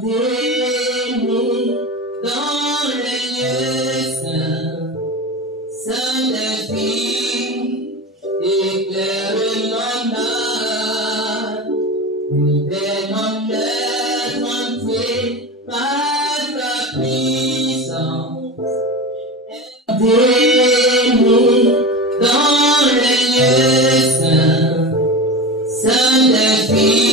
Béni dans les lieux saints, Saint-Esprit, éclaire mon âme, nouvellement l'être entier par ta puissance. Béni dans les lieux saints, Saint-Esprit,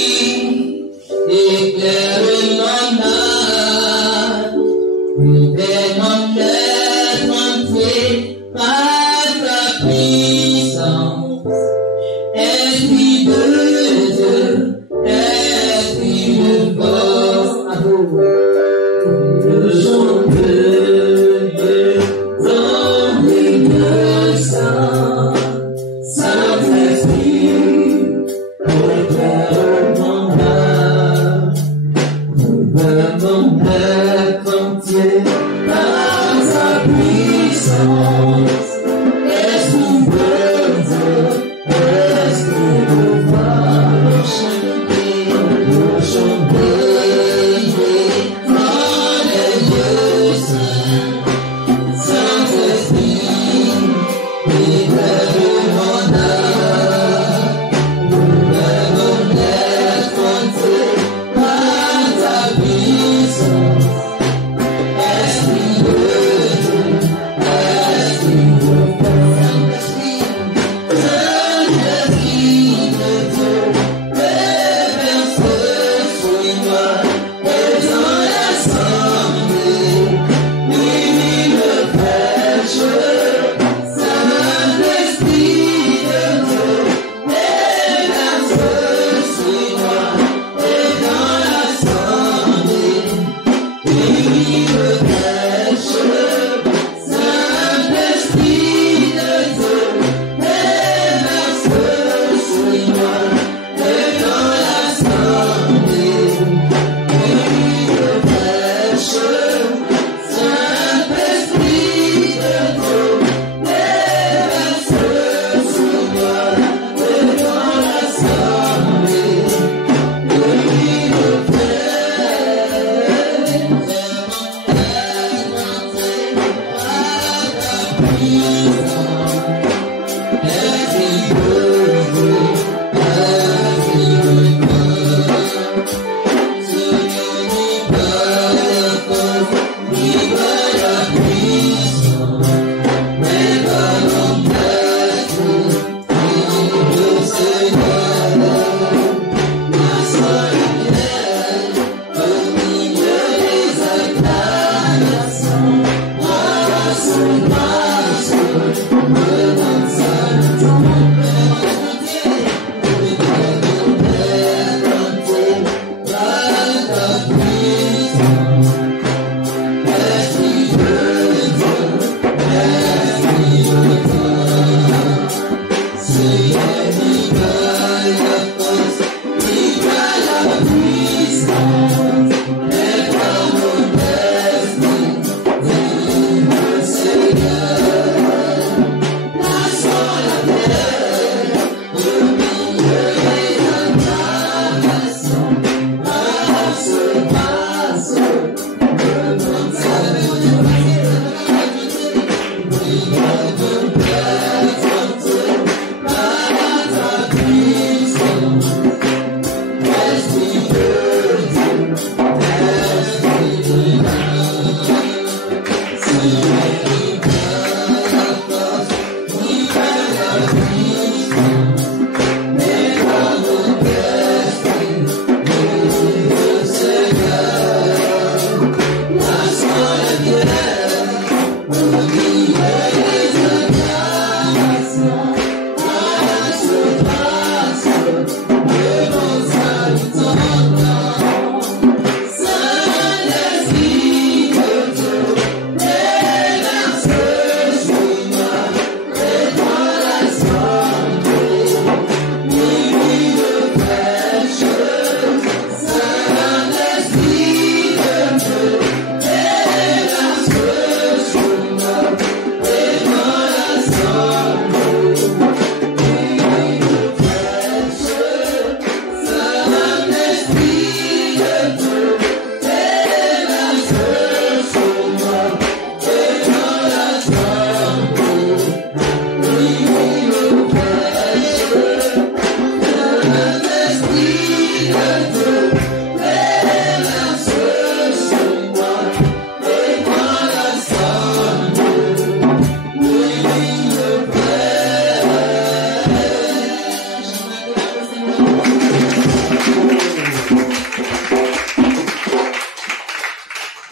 éclaire mon âme, nouvellement l'être entier par ta puissance. Esprit de Dieu, Esprit de force, le chant de Dieu, dans les lieux saints, Saint-Esprit, éclaire mon âme, nouvellement l'être entier par sa puissance. Esprit de Dieu, Esprit de force, le chant de Dieu, dans les lieux saints, Saint-Esprit, éclaire mon âme, nouvellement l'être entier par ta puissance. Esprit de Dieu, Esprit de force, Saint-Esprit de Dieu, déverse sur moi et dans l'assemblée, lui le prêche. Saint-Esprit de Dieu, déverse sur moi et dans l'assemblée, lui le prêche. Saint-Esprit de Dieu, déverse sur moi et dans l'assemblée, lui le prêche. Saint-Esprit de Dieu, déverse sur moi et dans l'assemblée, lui le Seigneur,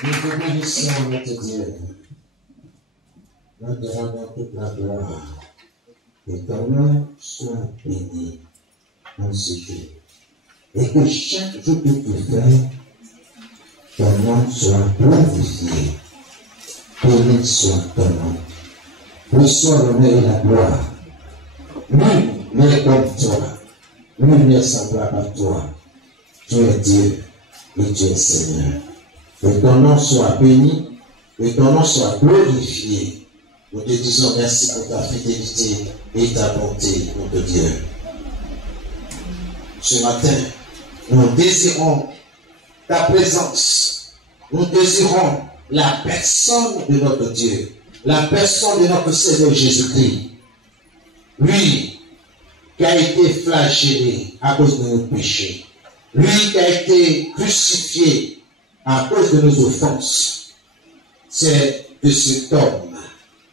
Nous te bénissons, notre Dieu. Nous te rendons toute la gloire. Et ton nom soit béni en ce jour. Et que chaque jour que tu fais, ton nom soit glorifié. Béni soit ton nom. Reçois l'honneur et la gloire. Nul n'est comme toi. Nul n'est semblable à toi. Tu es Dieu et tu es Seigneur. Que ton nom soit béni, que ton nom soit glorifié. Nous te disons merci pour ta fidélité et ta bonté, notre Dieu. Ce matin, nous désirons ta présence. Nous désirons la personne de notre Dieu, la personne de notre Seigneur Jésus-Christ. Lui qui a été flagellé à cause de nos péchés. Lui qui a été crucifié à cause de nos offenses. C'est de cet homme,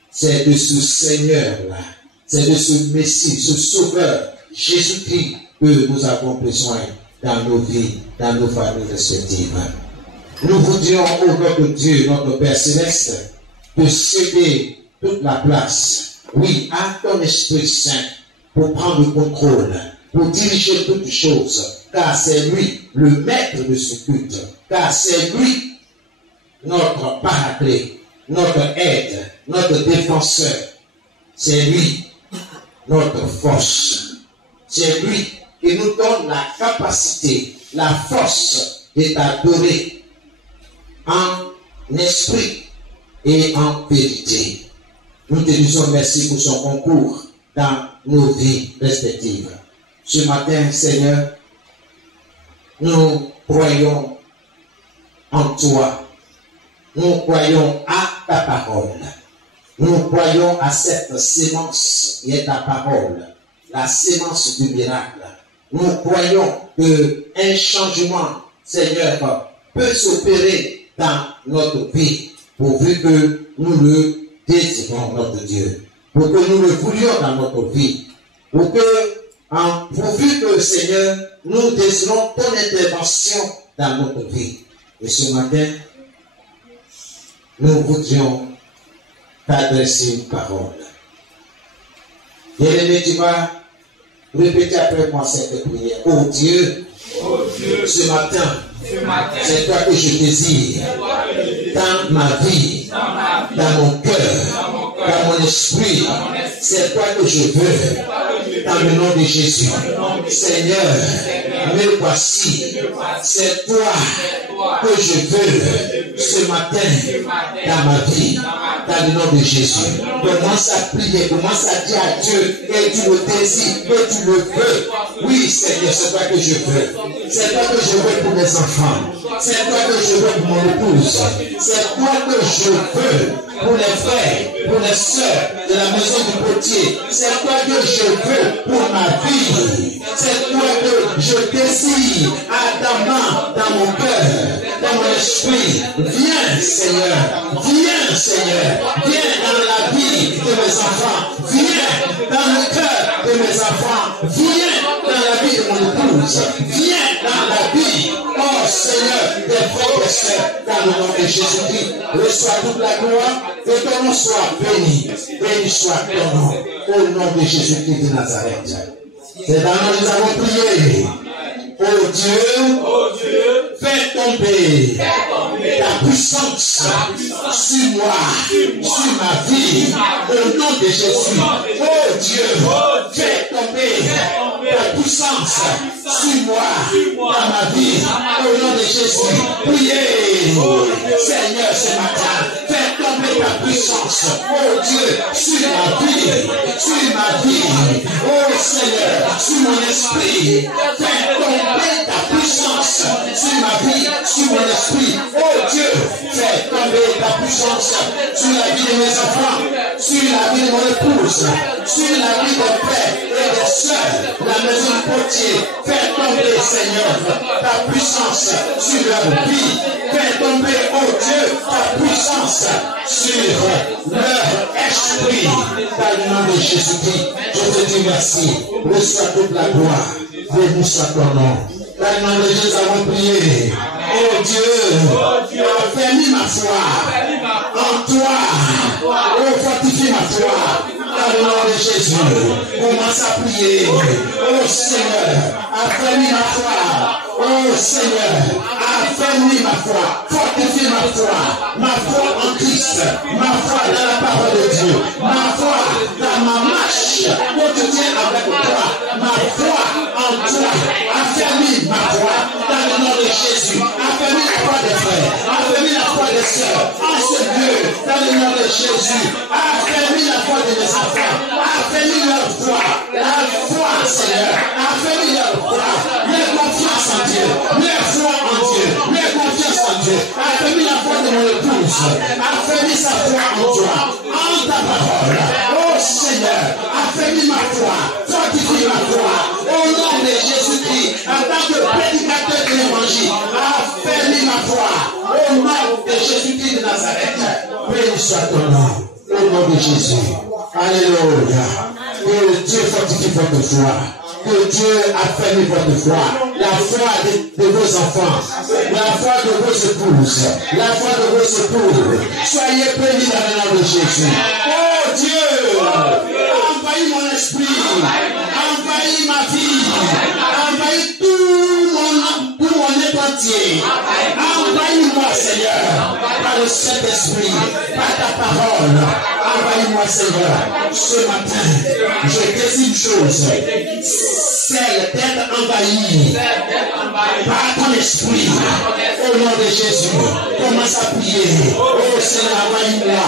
c'est de ce Seigneur-là, c'est de ce Messie, ce Sauveur, Jésus-Christ, que nous avons besoin dans nos vies, dans nos familles respectives. Nous voudrions, ô notre Dieu, notre Père Céleste, de céder toute la place, oui, à ton Esprit Saint, pour prendre le contrôle, pour diriger toutes choses, car c'est lui le maître de ce culte, car c'est lui notre paraclet, notre aide, notre défenseur. C'est lui notre force. C'est lui qui nous donne la capacité, la force de t'adorer en esprit et en vérité. Nous te disons merci pour son concours dans nos vies respectives. Ce matin, Seigneur, nous croyons en toi. Nous croyons à ta parole. Nous croyons à cette sémence qui est ta parole, la sémence du miracle. Nous croyons qu'un changement, Seigneur, peut s'opérer dans notre vie, pourvu que nous le désirons, notre Dieu, pour que nous le voulions dans notre vie, pourvu que, Seigneur, nous désirons ton intervention dans notre vie. Et ce matin, nous voudrions t'adresser une parole. Bien-aimé, tu vas répéter après moi cette prière. Oh Dieu, ce matin, c'est toi que je désire dans ma vie, dans mon cœur, dans mon esprit. C'est toi que je veux dans le nom de Jésus. Seigneur, me voici. C'est toi que je veux ce matin dans ma vie, dans le nom de Jésus. Commence à prier, commence à dire à Dieu que tu le désires, que tu le veux. Oui, Seigneur, c'est toi que je veux. C'est toi que je veux pour mes enfants. C'est toi que je veux pour mon épouse. C'est toi que je veux pour les frères, pour les sœurs de la maison du potier. C'est toi que je veux pour ma vie. C'est toi que je désire ardemment dans mon cœur, dans mon esprit. Viens, Seigneur. Viens, Seigneur. Viens dans la vie de mes enfants. Viens dans le cœur de mes enfants. Viens dans la vie de mon épouse. Viens dans la vie, oh Seigneur, des frères et sœurs, dans le nom de Jésus-Christ. Reçois toute la gloire, que ton nom soit béni. Béni soit ton nom, au nom de Jésus-Christ de Nazareth. C'est dans nous nous avons prié. Oh Dieu, fais tomber ta puissance sur moi, sur ma vie, au nom de Jésus. Oh Dieu, fais tomber ta puissance sur moi, dans ma vie, au nom de Jésus. Priez, Seigneur, ce matin, fais tomber ta puissance, oh Dieu, sur ma vie, oh Seigneur, sur mon esprit. Fais tomber ta puissance sur ma vie, sur mon esprit. Oh Dieu, fais tomber ta puissance sur la vie de mes enfants, sur la vie de mon épouse, sur la vie des frères et des sœurs, la maison du potier. Fais tomber, Seigneur, ta puissance sur leur vie. Fais tomber, oh Dieu, ta puissance sur leur esprit. Dans le nom de Jésus-Christ, je te dis merci. Reçois toute la gloire. Béni soit ton nom. Dans le nom de Jésus, avons prié. Oh Dieu, affermis ma foi en toi. Oh, fortifie ma foi dans le nom de Jésus. Commence à prier. Oh Seigneur, affermis ma foi. Oh Seigneur, affermis ma foi. Fortifie ma foi en Christ, ma foi dans la parole de Dieu, ma foi dans ma marche quotidienne avec toi, ma foi en toi. Affermis ma foi dans le nom de Jésus. Affermis la foi des frères, affermis la foi des sœurs en ce Dieu dans le nom de Jésus. Affermis la foi de mes enfants, affermis leur foi, la foi Seigneur, affermis leur foi, leur confiance en Dieu, leur foi en Dieu, leur confiance en Dieu. Affermis la foi de mon épouse, affermis sa foi en toi, en ta parole. Oh Seigneur, affermis ma foi, fortifie ma foi, au nom de Jésus-Christ, en tant que prédicateur de l'évangile, affermis ma foi, au nom de Jésus-Christ de Nazareth. Béni soit ton nom, au nom de Jésus. Alléluia. Que Dieu fortifie votre foi. Que Dieu affermit votre foi, la foi de vos enfants, la foi de vos épouses, la foi de vos épouses. Soyez bénis dans le nom de Jésus. Oh Dieu, envahis mon esprit, envahis ma vie, envahis tout mon être entier. Envahis-moi Seigneur, par le Saint-Esprit, par ta parole. Envahis-moi Seigneur, ce matin, je décide une chose. C'est d'être envahi par ton esprit. Au nom de Jésus, commence à prier. Oh Seigneur, envahis-moi.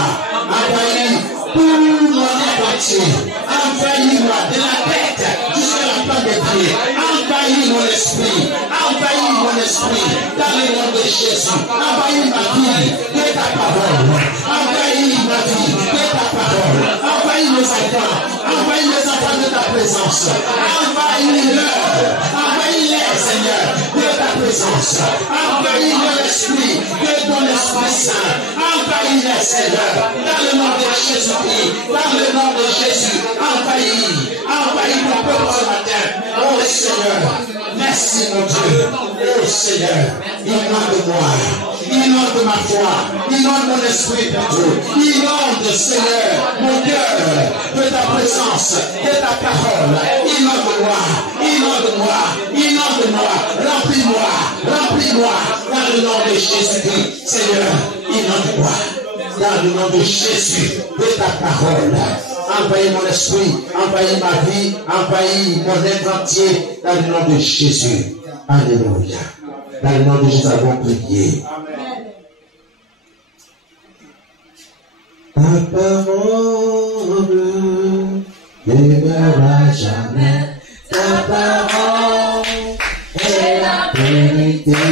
Envahis tout mon être entier. Envahis-moi de la tête jusqu'à la plante des pieds. Envahis mon esprit. Envahis mon esprit dans le nom de Jésus. Envahis ma vie de ta parole. Envahis ma vie de ta parole. Envahis mes enfants. Envahis les enfants de ta présence. Envahis-leur. Envahis-les, Seigneur, de ta présence. Envahis mon esprit de ton Esprit Saint. Envahis-les, Seigneur, dans le nom de Jésus-Christ. Dans le nom de Jésus. Envahis ton peuple ce matin. Oh Seigneur, merci mon Dieu. Oh Seigneur, inonde-moi. Inonde ma foi. Inonde mon esprit, mon Dieu. Inonde, Seigneur, mon cœur de ta présence, de ta parole. Inonde-moi, inonde-moi, inonde-moi, remplis-moi dans le nom de Jésus-Christ. Seigneur, inonde-moi dans le nom de Jésus, de ta parole. Envahis mon esprit, envahis ma vie, envahis mon être entier dans le nom de Jésus. Alléluia. Dans le nom de Jésus, avons prié. Ta parole ne demeurera jamais. Ta parole est la vérité.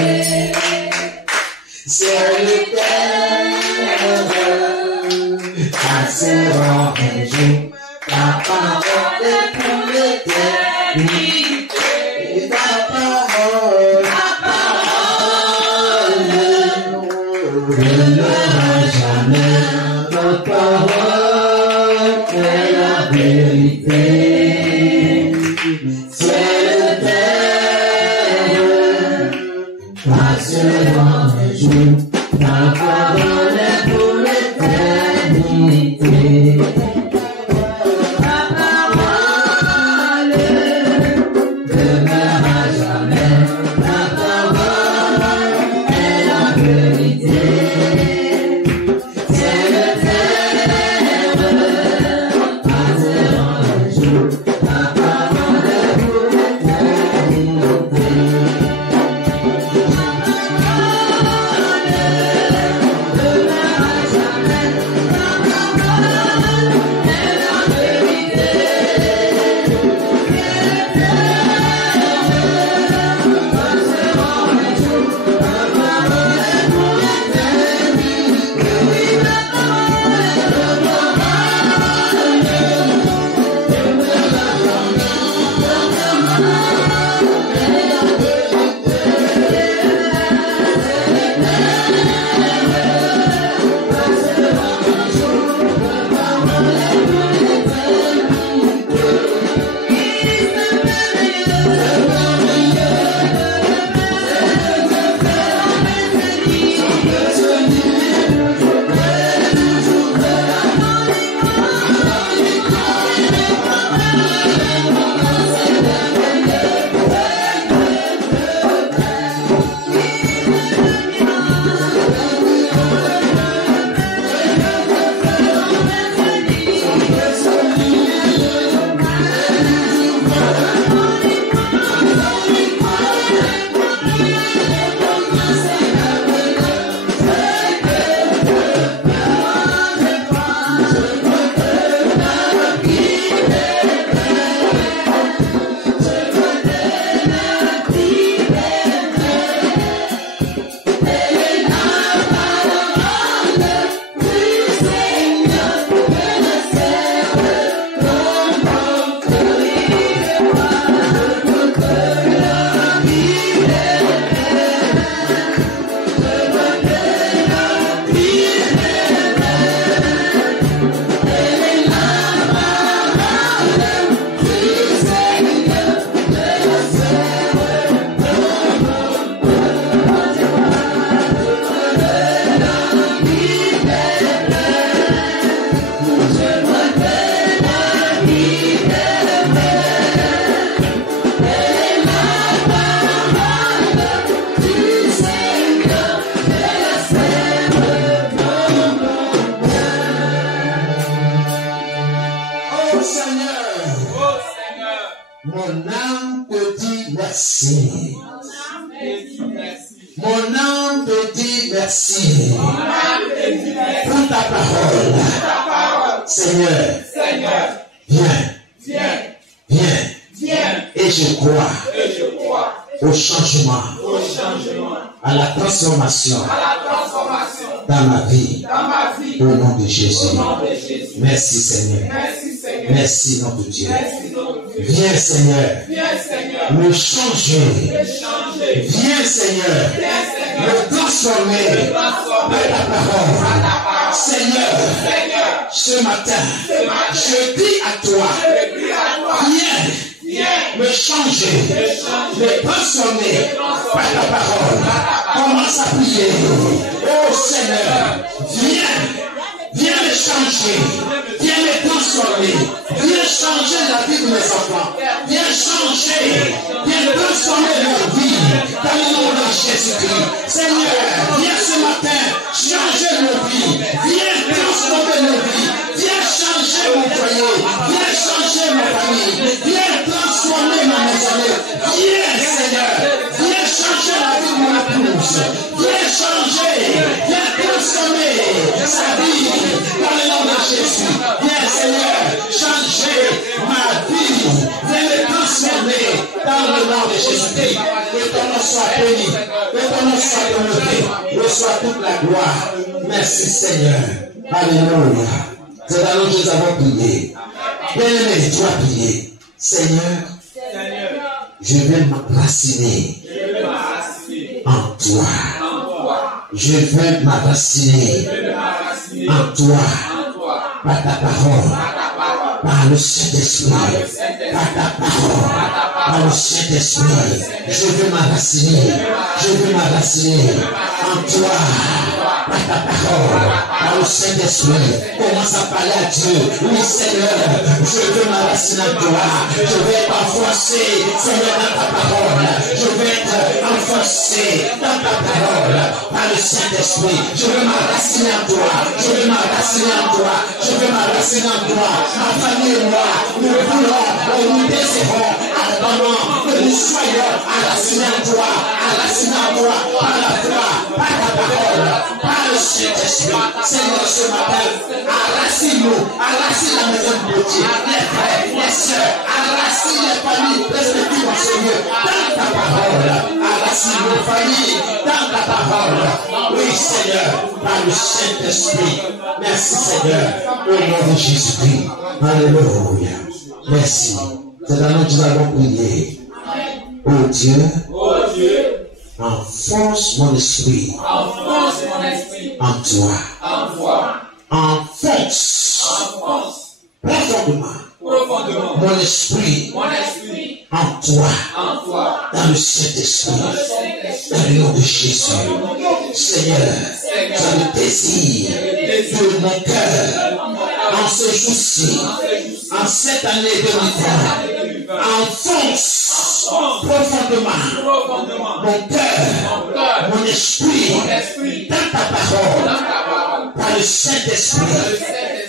C'est l'éternel. Passera un jour. Ta parole est pour l'éternité. Ta parole ne demeurera jamais. Ta parole est la vérité. C'est l'éternel. Passera un jour. Ta parole est pour l'éternité. Ta parole demeurera jamais. Ta parole est la vérité. C'est l'éternel. Passera un jour. Ta parole est pour l'éternité. Ta parole merci pour ta parole. Seigneur, viens. Et je crois au changement, à la transformation dans ma vie. Au nom de Jésus. Merci Seigneur. Merci notre Dieu. Viens Seigneur me changer. Viens Seigneur me transformer par ta parole. Seigneur, ce matin, je dis à toi, viens me changer, me transformer par ta parole. Commence à prier. Oh Seigneur, viens me changer, viens me transformer, viens changer la vie de mes enfants, viens changer, viens transformer leur vie dans le nom de Jésus-Christ. Seigneur, viens ce matin changer nos vies, viens transformer nos vies, viens changer mon foyer, viens changer ma famille, viens transformer ma maisonnée. Viens Seigneur, viens changer la vie de mon épouse, viens changer, viens transformer sa vie dans le nom de Jésus. Viens Seigneur, changer ma vie, viens me transformer dans le nom de Jésus-Christ. Que ton nom soit béni, que ton nom soit honoré, reçois toute la gloire. Merci Seigneur. Alléluia. C'est dans nous que nous avons prié. Bien-aimé, tu as prié. Seigneur, je vais m'enraciner en toi. Je vais m'enraciner en toi, par ta parole, par le Saint-Esprit, par ta parole, par le Saint-Esprit. Je veux m'enraciner en toi, par ta parole, par le Saint-Esprit. Commence à parler à Dieu. Oui, Seigneur, je veux m'enraciner en toi. Je vais être enfoncé, Seigneur, dans ta parole. Je vais être enfoncé dans ta parole, par le Saint-Esprit. Je veux m'enraciner en toi. Je veux m'enraciner en toi. Je veux m'enraciner en toi. Ma famille et moi, nous voulons, nous désirons ardemment que nous soyons enracinés en toi, par la foi, par ta parole, par le Saint-Esprit. Seigneur, ce matin, enracine-nous, enracine la maison de Dieu, les frères, les sœurs, enracine les familles respectives en Seigneur, dans ta parole, enracine nos familles, dans ta parole. Oui, Seigneur, par le Saint-Esprit. Merci, Seigneur, au nom de Jésus-Christ. Alléluia. Merci. C'est dans nous que nous avons prié. Oh Dieu, enfonce mon esprit en toi. Enfonce profondément mon esprit en toi, dans le Saint-Esprit, dans le nom de Jésus. Seigneur, c'est le désir de mon cœur en ce jour-ci, en cette année 2020. Enfonce profondément mon cœur, mon esprit dans ta parole, par le Saint-Esprit,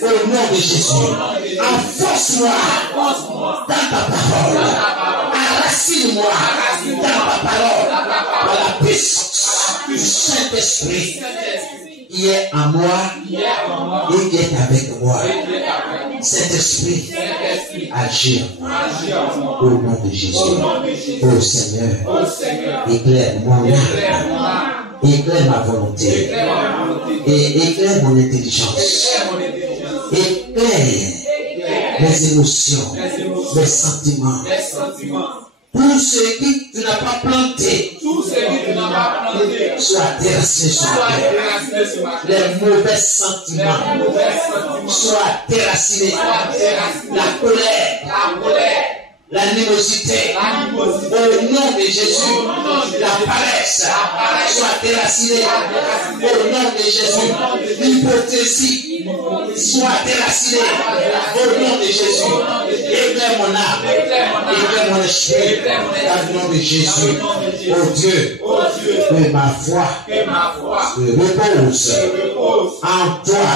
au nom de Jésus. Enfonce-moi dans ta parole, enracine-moi dans ta parole, par la puissance du Saint-Esprit qui est en moi et qui est avec moi. Saint-Esprit, agis en moi, au nom de Jésus. Ô Seigneur, éclaire mon âme, éclaire ma volonté, et éclaire mon intelligence, éclaire mes émotions, mes sentiments. Tout ce que tu n'as pas planté soit déraciné sur ma terre. Les mauvais sentiments soient déracinés. La colère, l'animosité, au nom de Jésus, la paresse soit déracinée. Au nom de Jésus, l'hypocrisie soit déracinée. Au nom de Jésus, éclaire mon âme, éclaire mon esprit, dans le nom de Jésus. Oh Dieu, que ma foi se repose en toi,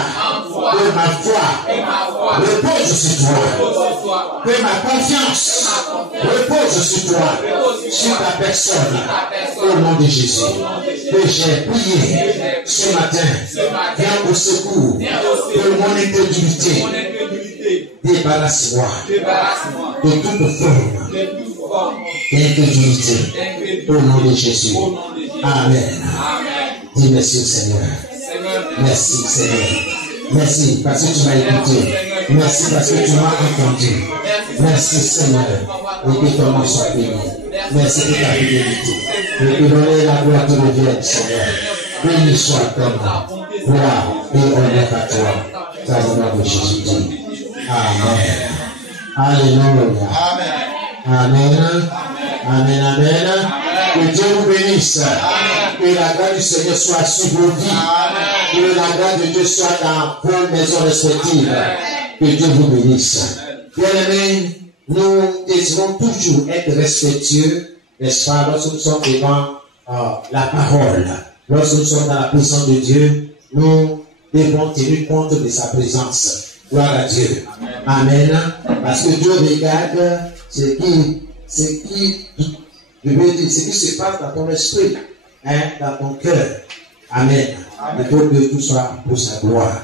que ma foi repose sur toi, que ma confiance repose sur toi, sur ta personne, au nom de Jésus. Que Et j'ai prié ce matin. Viens au secours de mon incrédulité. Débarrasse-moi de toute forme d'incrédulité. Au nom de Jésus. Amen. Dis merci au Seigneur. Merci Seigneur. Merci parce que tu m'as écouté. Merci parce que tu m'as entendu. Merci Seigneur. Et que ton nom soit béni. Merci de ta fidélité. Et que l'honneur et la gloire te reviennent, Seigneur. Béni soit ton nom. Gloire et honneur à toi. Dans le nom de Jésus. Amen. Alléluia. Amen. Amen. Amen. Que Dieu vous bénisse. Que la grâce du Seigneur soit sur vos vies. Que la grâce de Dieu soit dans vos maisons respectives. Que Dieu vous bénisse. Bien-aimés, nous désirons toujours être respectueux, n'est-ce pas, lorsque nous sommes devant la parole. Lorsque nous sommes dans la présence de Dieu, nous devons tenir compte de sa présence. Gloire à Dieu. Amen. Parce que Dieu regarde ce qui se passe dans ton esprit, dans ton cœur. Amen. Il faut que tout soit pour sa gloire.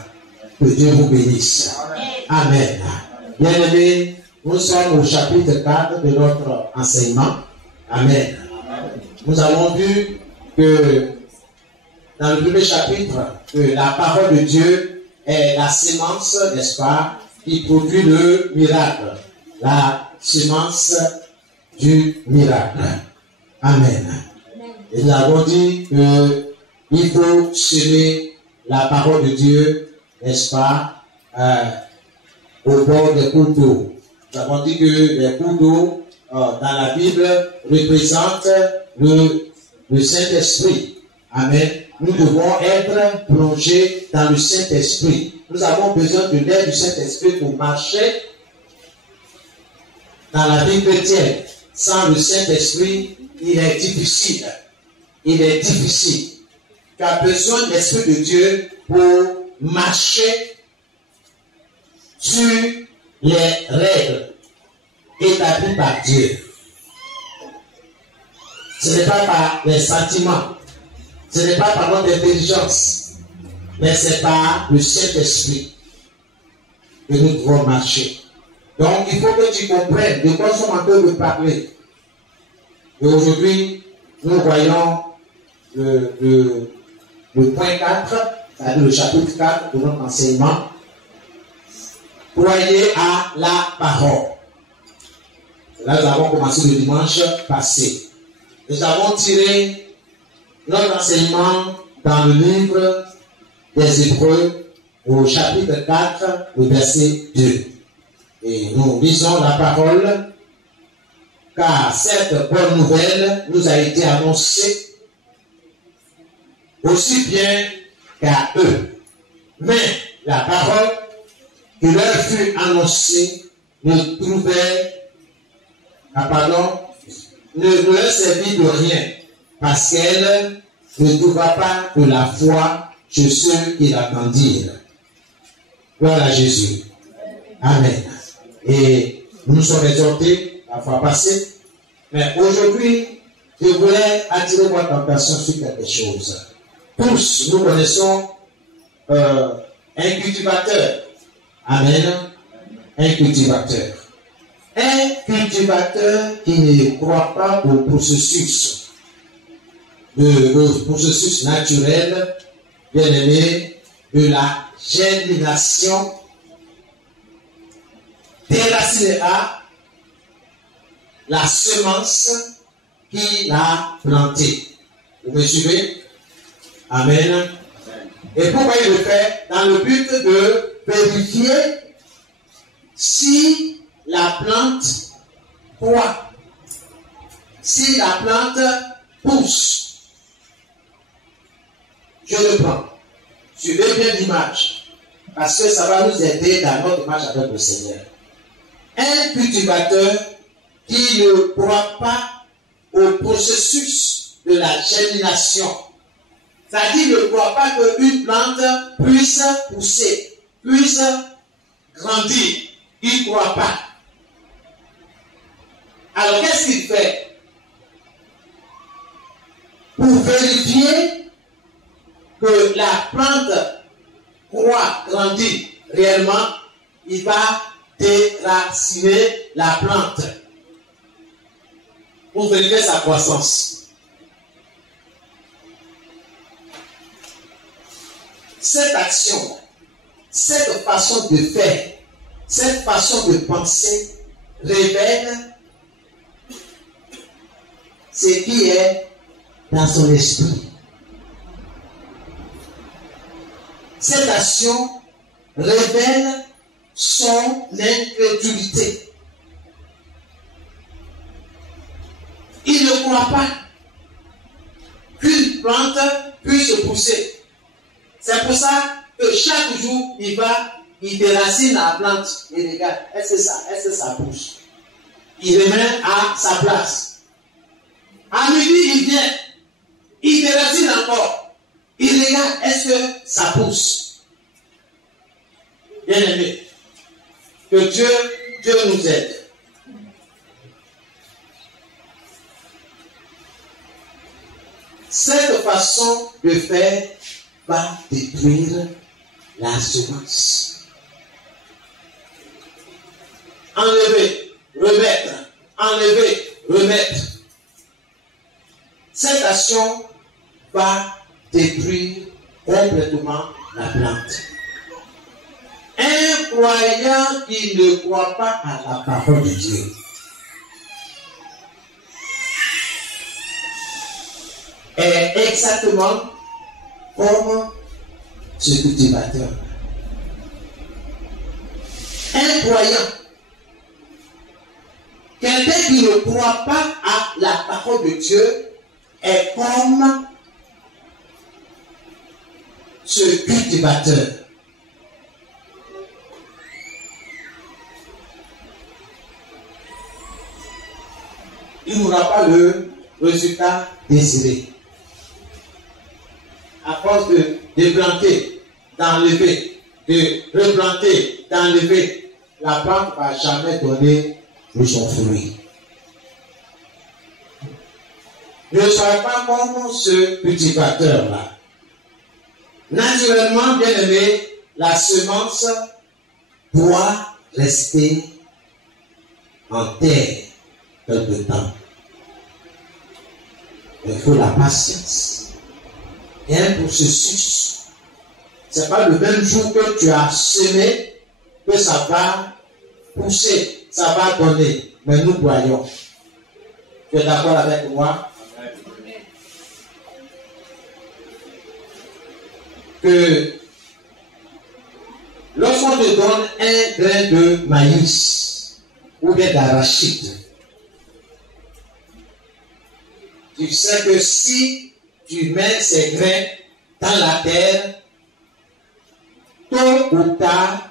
Que Dieu vous bénisse. Amen. Bien-aimés, nous sommes au chapitre 4 de notre enseignement. Amen. Nous avons vu que dans le premier chapitre, que la parole de Dieu est la sémence, n'est-ce pas, qui produit le miracle. La sémence du miracle. Amen. Et nous avons dit qu'il faut semer la parole de Dieu, n'est-ce pas, au bord des cours d'eau. Nous avons dit que les cours d'eau dans la Bible représentent le Saint-Esprit. Amen. Nous devons être plongés dans le Saint-Esprit. Nous avons besoin de l'aide du Saint-Esprit pour marcher dans la vie chrétienne. Sans le Saint-Esprit, il est difficile. Il est difficile. Tu as besoin de l'Esprit de Dieu pour marcher sur les règles établies par Dieu. Ce n'est pas par les sentiments. Ce n'est pas par notre intelligence. Mais c'est par le Saint-Esprit que nous devons marcher. Donc, il faut que tu comprennes de quoi nous sommes en train de parler. Et aujourd'hui, nous voyons le point 4, c'est-à-dire le chapitre 4 de notre enseignement. Croyez à la parole. Là, nous avons commencé le dimanche passé. Nous avons tiré notre enseignement dans le livre des Hébreux au chapitre 4, le verset 2. Et nous lisons la parole, car cette bonne nouvelle nous a été annoncée aussi bien qu'à eux. Mais la parole qui leur fut annoncée ne leur servit de rien, parce qu'elle ne trouva pas de la foi chez ceux qui l'attendirent. Gloire à Jésus. Amen. Et nous sommes exhortés la fois passée, mais aujourd'hui, je voulais attirer votre attention sur quelque chose. Tous, nous connaissons un cultivateur. Amen. Un cultivateur. Un cultivateur qui ne croit pas au processus naturel, bien aimé, de la germination, déracinera la semence qu'il a plantée. Vous me suivez? Amen. Et pourquoi il le fait? Dans le but de vérifier si la plante croît, si la plante pousse. Je le prends. Suivez bien l'image, parce que ça va nous aider dans notre marche avec le Seigneur. Un cultivateur qui ne croit pas au processus de la germination, c'est-à-dire ne croit pas qu'une plante puisse pousser, puisse grandir. Il ne croit pas. Alors qu'est-ce qu'il fait? Pour vérifier que la plante croît, grandit réellement, il va déraciner la plante pour vérifier sa croissance. Cette action, cette façon de faire, cette façon de penser révèle ce qui est dans son esprit. Cette action révèle son incrédulité. Il ne croit pas qu'une plante puisse pousser. C'est pour ça que chaque jour, il déracine la plante et regarde, est-ce que ça pousse? Il remet à sa place. À midi, il vient, il déracine encore. Il regarde, est-ce que ça pousse? Bien aimé, que Dieu nous aide. Cette façon de faire va détruire la semence. Enlever, remettre, enlever, remettre. Cette action va détruire complètement la plante. Un croyant qui ne croit pas à la parole de Dieu est exactement comme ce cultivateur. Un croyant, quelqu'un qui ne croit pas à la parole de Dieu est comme ce cultivateur. Il n'aura pas le résultat désiré. À force de planter, d'enlever, de replanter, d'enlever, la plante ne va jamais donner son fruit. Ne soyez pas comme ce cultivateur-là. Naturellement, bien aimé, la semence doit rester en terre quelque temps. Il faut la patience. Et un processus. Ce n'est pas le même jour que tu as semé que ça va pousser, ça va donner. Mais nous voyons. Tu es d'accord avec moi? Que lorsqu'on te donne un grain de maïs ou bien d'arachide, tu sais que si tu mets ces grains dans la terre, tôt ou tard,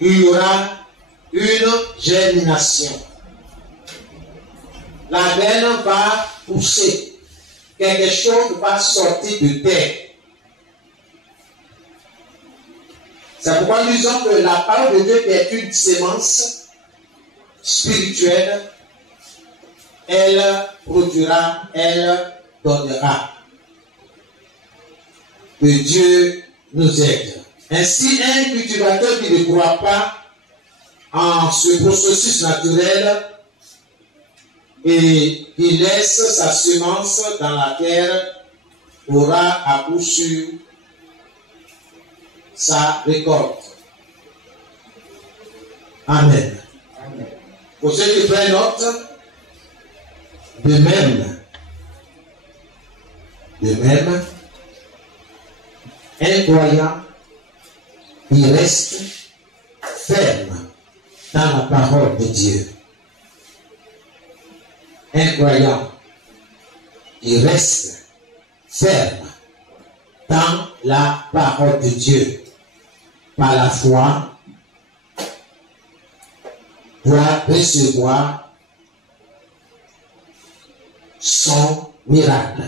il y aura une germination. La graine va pousser. Quelque chose va sortir de terre. C'est pourquoi nous disons que la parole de Dieu qui est une sémence spirituelle, elle produira, elle donnera. Que Dieu nous aide. Ainsi, un cultivateur qui ne croit pas en ce processus naturel et qui laisse sa semence dans la terre aura à coup sûr sa récolte. Amen. Amen. Pour ceux qui prennent note, de même, un croyant, il reste ferme dans la parole de Dieu. Un croyant, il reste ferme dans la parole de Dieu. Par la foi, doit recevoir son miracle.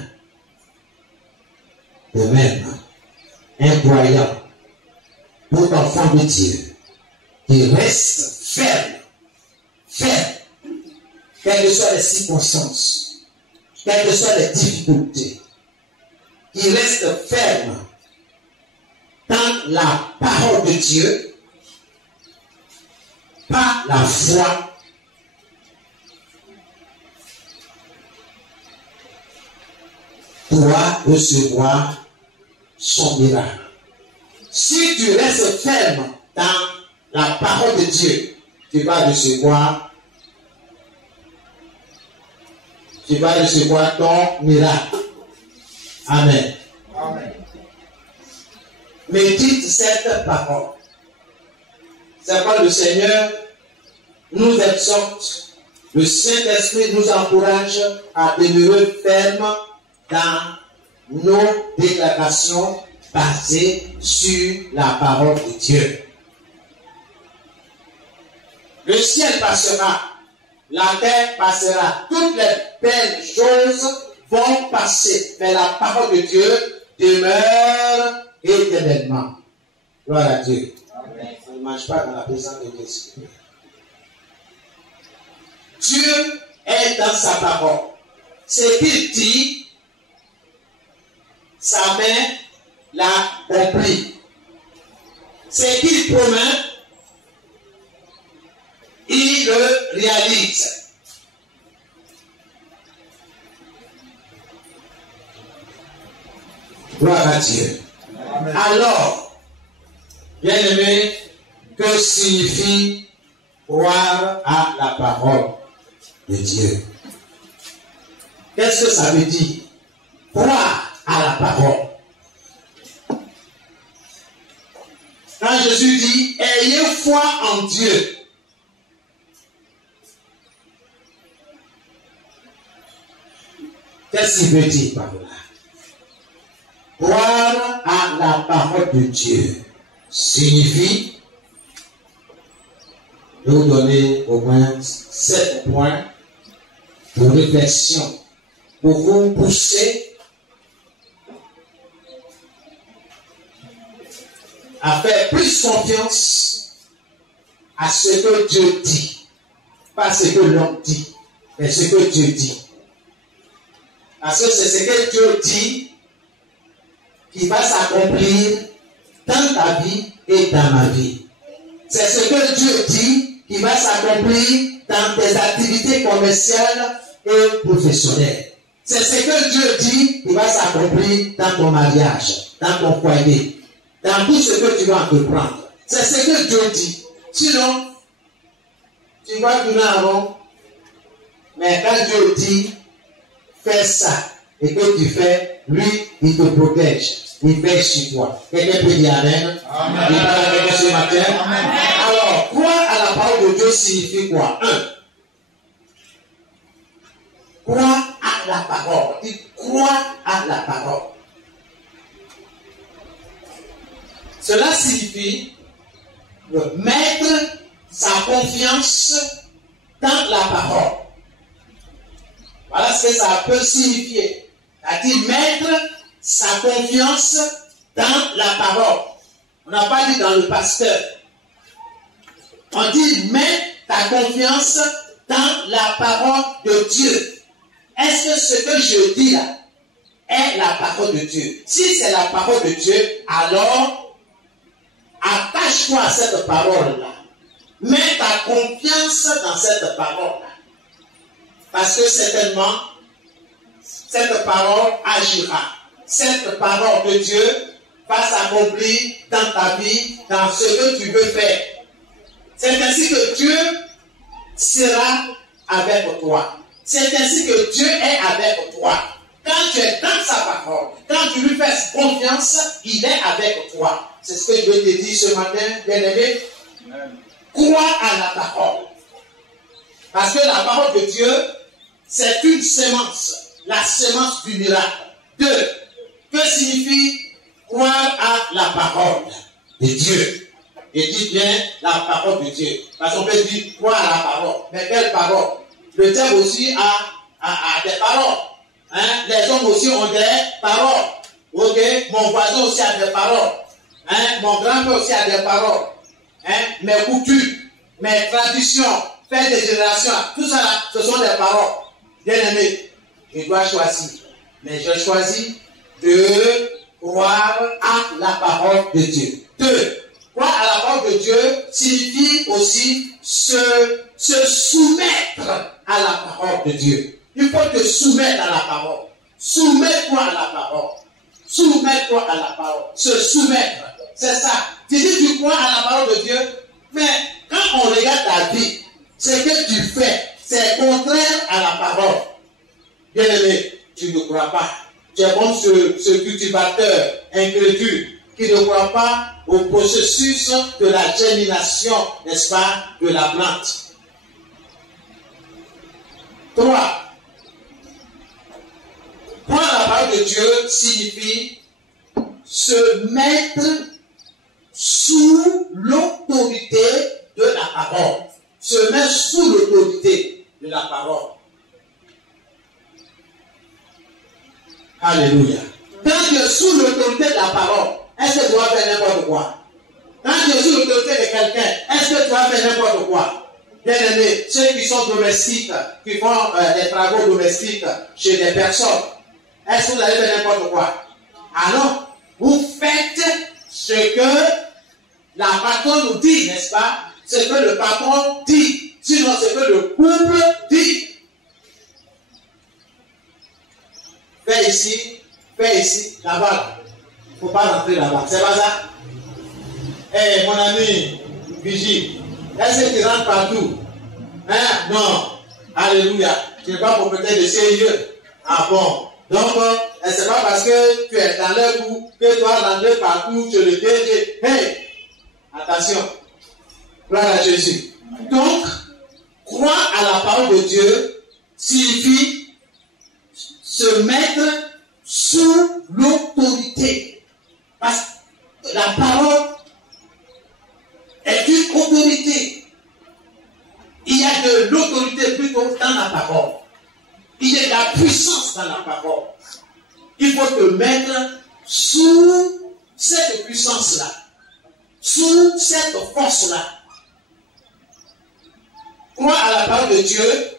De même, un croyant, tout enfant de Dieu, il reste ferme, quelles que soient les circonstances, quelles que soient les difficultés, il reste ferme dans la parole de Dieu, par la foi, pourra recevoir son miracle. Si tu restes ferme dans la parole de Dieu, tu vas recevoir ton miracle. Amen. Amen. Médite cette parole. C'est pourquoi le Seigneur nous exhorte, le Saint-Esprit nous encourage à demeurer ferme dans nos déclarations basées sur la parole de Dieu. Le ciel passera, la terre passera, toutes les belles choses vont passer, mais la parole de Dieu demeure éternellement. Gloire à Dieu. Amen. On ne mange pas dans la présence de Dieu. Dieu est dans sa parole. Ce qu'il dit, sa main l'a compris. Ce qu'il promet, il le réalise. Gloire à Dieu. Amen. Alors, bien-aimé, que signifie croire à la parole de Dieu? Qu'est-ce que ça veut dire? Croire à la parole. Quand Jésus dit, ayez foi en Dieu. Qu'est-ce qu'il veut dire par là? Croire à la parole de Dieu signifie, de vous donner au moins 7 points de réflexion pour vous pousser à faire plus confiance à ce que Dieu dit, pas ce que l'homme dit, mais ce que Dieu dit. Parce que c'est ce que Dieu dit qui va s'accomplir dans ta vie et dans ma vie. C'est ce que Dieu dit qui va s'accomplir dans tes activités commerciales et professionnelles. C'est ce que Dieu dit qui va s'accomplir dans ton mariage, dans ton foyer, dans tout ce que tu vas entreprendre. C'est ce que Dieu dit. Sinon, tu vas tourner en rond. Mais quand Dieu dit, fais ça, et que tu fais, lui, il te protège. Il veille sur toi. Quelqu'un peut dire Amen. Amen. Il parle à quelqu'un ce matin. Amen. Alors, croire à la parole de Dieu signifie quoi? 1. Croire à la parole. Il croit à la parole. Cela signifie mettre sa confiance dans la parole. Voilà ce que ça peut signifier. C'est-à-dire mettre sa confiance dans la parole. On n'a pas dit dans le pasteur. On dit mets ta confiance dans la parole de Dieu. Est-ce que ce que je dis là est la parole de Dieu? Si c'est la parole de Dieu, alors attache-toi à cette parole-là. Mets ta confiance dans cette parole-là. Parce que certainement, cette parole agira. Cette parole de Dieu va s'accomplir dans ta vie, dans ce que tu veux faire. C'est ainsi que Dieu sera avec toi. C'est ainsi que Dieu est avec toi. Quand tu es dans sa parole, quand tu lui fais confiance, il est avec toi. C'est ce que je veux te dire ce matin, bien-aimé. Crois à la parole. Parce que la parole de Dieu, c'est une sémence. La sémence du miracle. 2. Que signifie croire à la parole de Dieu? Et dis bien la parole de Dieu. Parce qu'on peut dire croire à la parole. Mais quelle parole? Le diable aussi a des paroles. Hein? Les hommes aussi ont des paroles. Ok? Mon voisin aussi a des paroles. Hein? Mon grand-père aussi a des paroles. Hein? Mes coutumes, mes traditions, faites des générations, tout ça là, ce sont des paroles. Bien aimés. Je dois choisir. Mais je choisis de croire à la parole de Dieu. 2. Croire à la parole de Dieu signifie aussi se soumettre à la parole de Dieu. Il faut te soumettre à la parole. Soumets-toi à la parole. Soumets-toi à la parole. Se soumettre. C'est ça. Tu dis tu crois à la parole de Dieu, mais quand on regarde ta vie, ce que tu fais, c'est contraire à la parole. Bien aimé, tu ne crois pas. Tu es comme ce cultivateur incrédule qui ne croit pas au processus de la germination, n'est-ce pas, de la plante. 3. Croire à la parole de Dieu signifie se mettre sous l'autorité de la parole. Se mettre sous l'autorité de la parole. Alléluia. Quand tu es sous l'autorité de la parole, est-ce que tu vas faire n'importe quoi? Quand tu es sous l'autorité de quelqu'un, est-ce que tu vas faire n'importe quoi? Bien aimé, ceux qui sont domestiques, qui font des travaux domestiques chez des personnes, est-ce que vous allez faire n'importe quoi? Ah non, vous faites ce que la patronne nous dit, n'est-ce pas? Ce que le patron dit, sinon ce que le couple dit. Fais ici, là-bas. Il ne faut pas rentrer là-bas. C'est pas ça? Eh, mon ami, Vigile, est-ce que tu rentres partout? Hein? Non. Alléluia. Tu n'es pas propriétaire de ces lieux. Ah bon. Donc, c'est pas parce que tu es dans leur goût que tu dois rentrer partout sur le DG. Hey! Attention. Gloire à Jésus. Donc, croire à la parole de Dieu signifie se mettre sous l'autorité. Parce que la parole est une autorité. Il y a de l'autorité plutôt dans la parole. Il y a de la puissance dans la parole. Il faut te mettre sous cette puissance-là. Sous cette force-là. Croire à la parole de Dieu,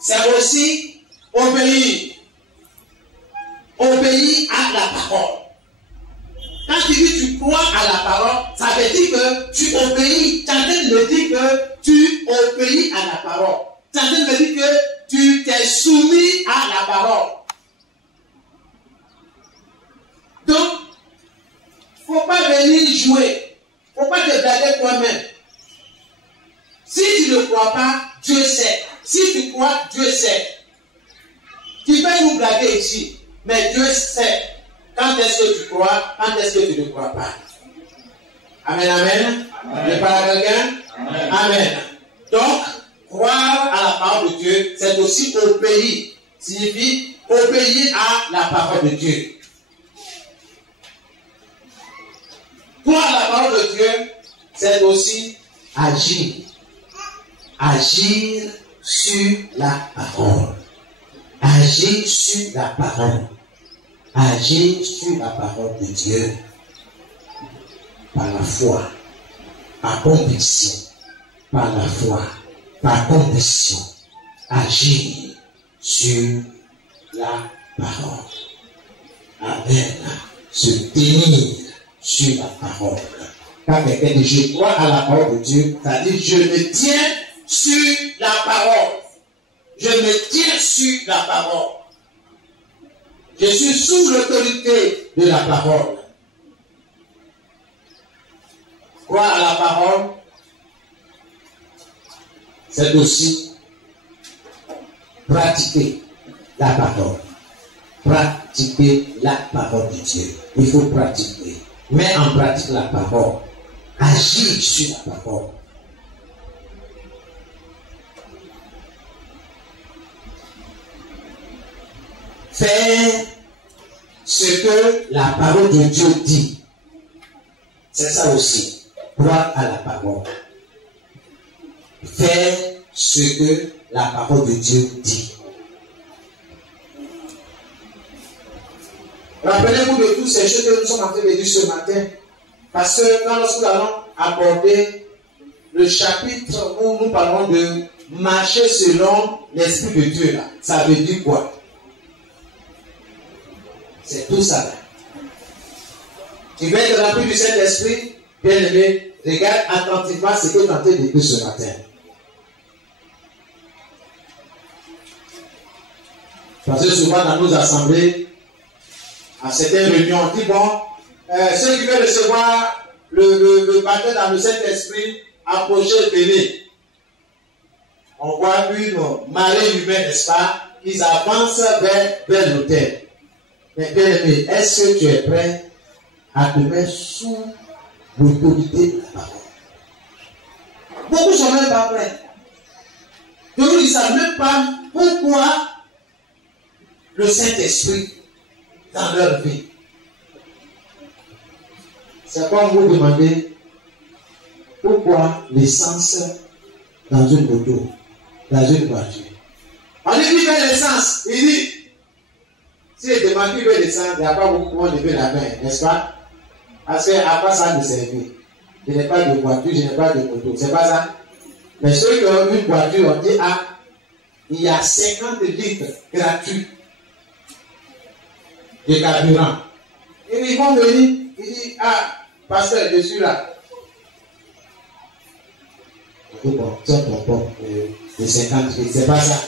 c'est aussi obéir. Obéir à la parole. Quand tu dis tu crois à la parole, ça veut dire que tu obéis. Tu es en train de me dire que tu obéis à la parole. Tu es en train de me dire que tu t'es soumis à la parole. Donc, il ne faut pas venir jouer. Il ne faut pas te blaguer toi-même. Si tu ne crois pas, Dieu sait. Si tu crois, Dieu sait. Tu vas nous blaguer ici, mais Dieu sait quand est-ce que tu crois, quand est-ce que tu ne crois pas. Amen, amen. Je parle à quelqu'un? Amen. Donc, croire à la parole de Dieu, c'est aussi obéir. Signifie obéir à la parole de Dieu. Croire à la parole de Dieu, c'est aussi agir. Agir sur la parole. Agir sur la parole. Agir sur la parole de Dieu. Par la foi. Par conviction. Par la foi. Par conviction. Agir sur la parole. Amen. Se tenir sur la parole. Quand quelqu'un dit je crois à la parole de Dieu, ça dit je me tiens sur la parole. Je me tiens sur la parole. Je suis sous l'autorité de la parole. Croire à la parole, c'est aussi pratiquer la parole. Pratiquer la parole de Dieu. Il faut pratiquer. Mets en pratique la parole. Agir sur la parole. Faire ce que la parole de Dieu dit. C'est ça aussi. Croire à la parole. Faire ce que la parole de Dieu dit. Rappelez-vous de toutes ces choses que nous sommes en train de dire ce matin. Parce que quand nous allons aborder le chapitre où nous parlons de marcher selon l'Esprit de Dieu, là, ça veut dire quoi? C'est tout ça là. Tu veux être rempli du Saint-Esprit, bien-aimé, regarde attentivement ce que tu es en train de dire ce matin. Parce que souvent dans nos assemblées, à certaines réunions, on dit bon, ceux qui veulent recevoir le baptême dans le Saint-Esprit, approchez, venez. On voit une marée humaine, n'est-ce pas? Ils avancent vers l'autel. Mais bien aimé, est-ce que tu es prêt à te mettre sous l'autorité de la parole? Beaucoup ne sont même pas prêts. Donc ils ne savent même pas pourquoi le Saint-Esprit dans leur vie. C'est comme vous demandez pourquoi l'essence dans une moto, dans une voiture. On dit qu'il veut l'essence. Il dit, s'il demande qu'il veut l'essence, il n'y a pas beaucoup de lever la main, n'est-ce pas? Parce qu'à part ça, de servir. Je n'ai pas de voiture, je n'ai pas de moto. C'est pas ça? Mais ceux qui ont une voiture, on dit, ah, il y a 50 litres gratuits de carburant. Et ils vont venir, ils disent, ah, pasteur, je suis là. Bon, tiens ton pont de 50 litres, c'est pas ça.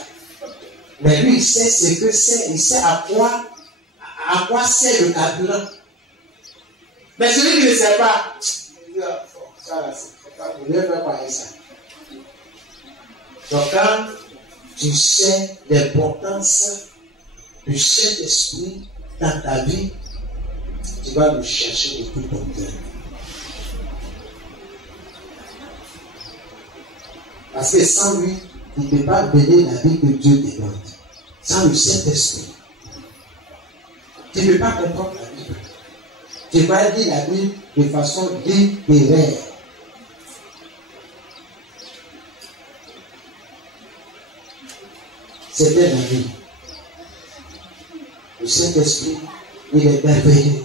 Mais lui, il sait ce que c'est, il sait à quoi sert le carburant. Mais celui qui ne sait pas, il dit, ça là, c'est pas, vous ne pouvez pas ça. Donc, quand tu sais l'importance du Saint-Esprit dans ta vie, tu vas le chercher de tout ton cœur. Parce que sans lui, tu ne peux pas mener la vie que Dieu te donne. Sans le Saint-Esprit, tu ne peux pas comprendre la Bible. Tu vas lire la Bible de façon littéraire. C'était la vie. Le Saint-Esprit, il est merveilleux.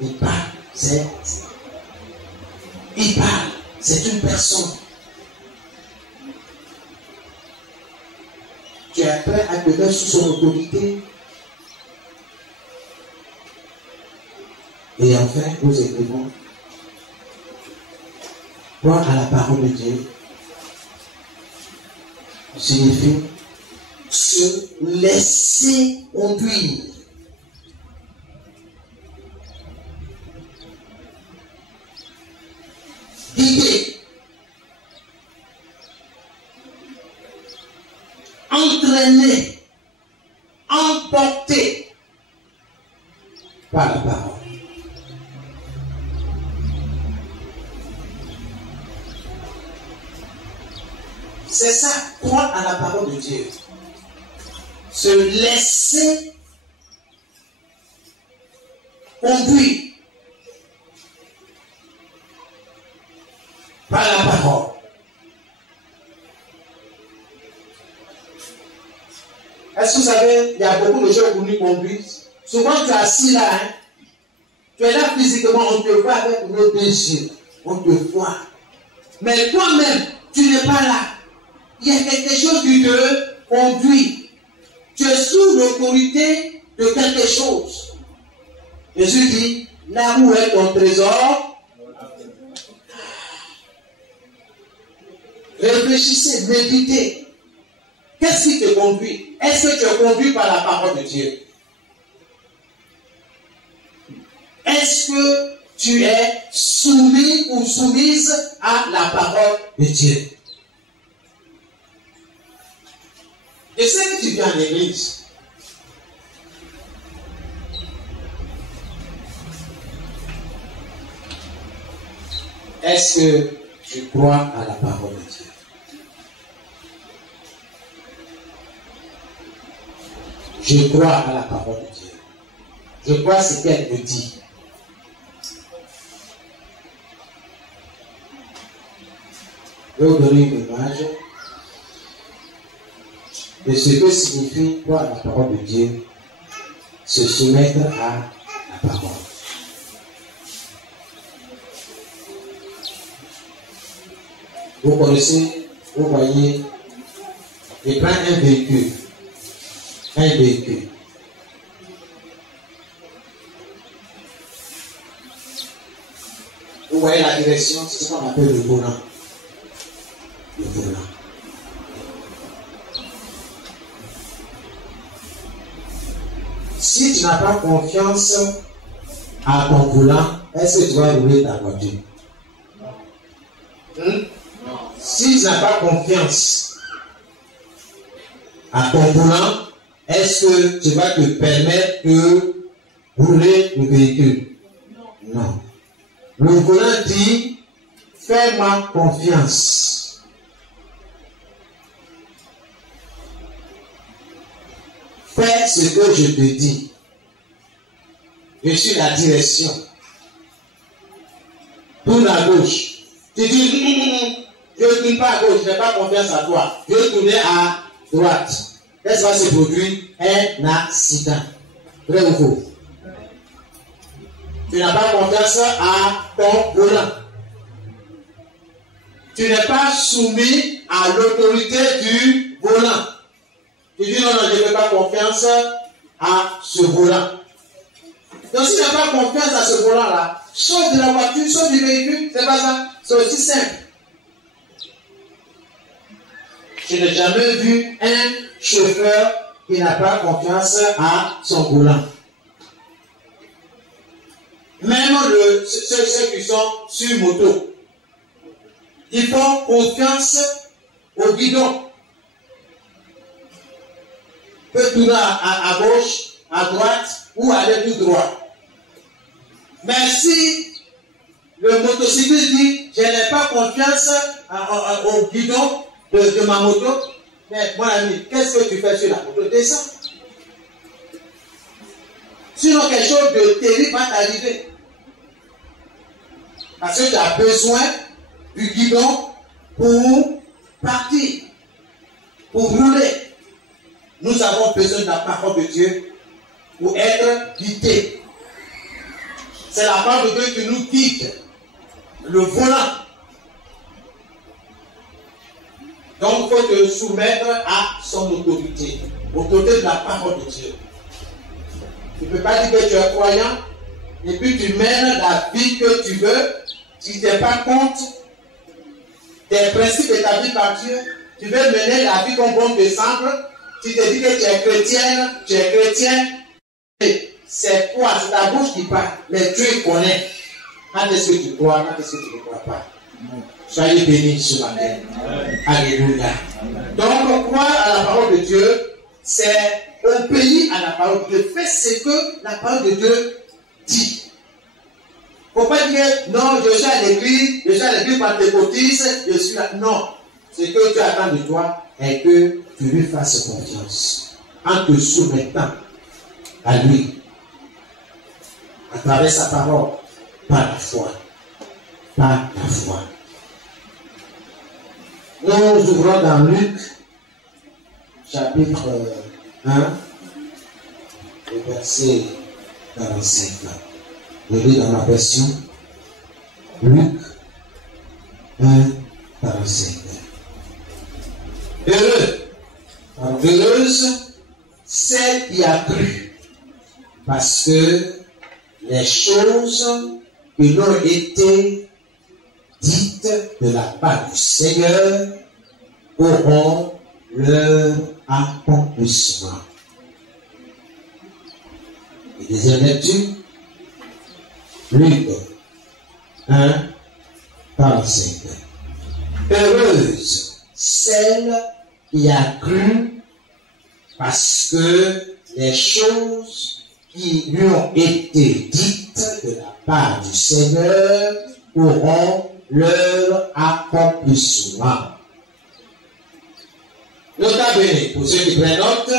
Il parle, c'est une personne. Tu es prêt à te mettre sous son autorité. Et enfin, nous écrivons, croire à la parole de Dieu signifie se laisser conduire. Guider. Entraîner. Emporter par la parole. C'est ça, croire à la parole de Dieu. Se laisser conduire par la parole. Est-ce que vous savez, il y a beaucoup de gens qui nous conduisent. Souvent, tu es assis là, hein? Tu es là physiquement, on te voit avec nos deux yeux. On te voit. Mais toi-même, tu n'es pas là. Il y a quelque chose qui te conduit. Tu es sous l'autorité de quelque chose. Jésus dit, là où est ton trésor, réfléchissez, méditez. Qu'est-ce qui te conduit? Est-ce que tu es conduit par la parole de Dieu? Est-ce que tu es soumis ou soumise à la parole de Dieu? Je sais que tu viens à l'église. Est-ce que tu crois à la parole de Dieu? Je crois à la parole de Dieu. Je crois à ce qu'elle me dit. Je vais vous donner une image de ce que signifie croire à la parole de Dieu, se soumettre à la parole. Vous connaissez, vous voyez, il prend un véhicule. voyez la direction, c'est ce qu'on appelle le volant. Le volant. Si tu n'as pas confiance à ton volant, est-ce que tu vas rouler ta voiture? Si tu n'as pas confiance à ton volant, est-ce que tu vas te permettre de rouler le véhicule? Non. Le volant dit, fais-moi confiance. Fais ce que je te dis. Je suis la direction. Tourne à gauche. Tu dis, je ne tourne pas à gauche, je n'ai pas confiance à toi. Je vais tourner à droite. Qu'est-ce qui va se produire? Un accident. Vrai ou faux? Tu n'as pas confiance à ton volant. Tu n'es pas soumis à l'autorité du volant. Tu dis non, je ne fais pas confiance à ce volant. Donc si tu n'as pas confiance à ce volant-là, saute de la voiture, saute du véhicule, c'est pas ça. C'est aussi simple. Je n'ai jamais vu un chauffeur qui n'a pas confiance à son volant. Même ceux qui sont sur moto, ils font confiance au guidon. Peut tourner à gauche, à droite ou aller tout droit. Mais si le motocycliste dit je n'ai pas confiance au guidon de ma moto, mais mon ami, qu'est-ce que tu fais sur la moto? Descends. Sinon quelque chose de terrible va t'arriver. Parce que tu as besoin du guidon pour partir, pour rouler. Nous avons besoin de la parole de Dieu pour être guidés. C'est la parole de Dieu qui nous guide. Le volant. Donc il faut te soumettre à son autorité. Autorité de la parole de Dieu. Tu ne peux pas dire que tu es croyant et puis tu mènes la vie que tu veux. Tu ne tiens pas compte des principes établis par Dieu. Tu veux mener la vie comme bon te semble. Tu te dis que tu es chrétienne, tu es chrétien. C'est toi, c'est ta bouche qui parle. Mais Dieu connaît. Quand est-ce que tu crois, quand est-ce que tu ne crois pas. Soyez bénis ce matin. Alléluia. Donc, croire à la parole de Dieu, c'est obéir à la parole de Dieu. Fais ce que la parole de Dieu dit. Il ne faut pas dire, non, je suis à l'église pentecôtiste, je suis là. Non. Ce que Dieu attend de toi est que tu lui fasses confiance. En te soumettant à lui. À travers sa parole. Par la foi. Par la foi. Nous ouvrons dans Luc, chapitre 1, le verset 45. Je lis dans la version Luc 1, 45. Heureuse celle qui a cru, parce que les choses qui lui ont été dites de la part du Seigneur auront leur accomplissement. Et deuxième lecture, Luc 1, 45. Heureuse celle qui a cru, parce que les choses qui lui ont été dites de la part du Seigneur auront leur accomplissement. Nota bene, pour ceux qui prennent note,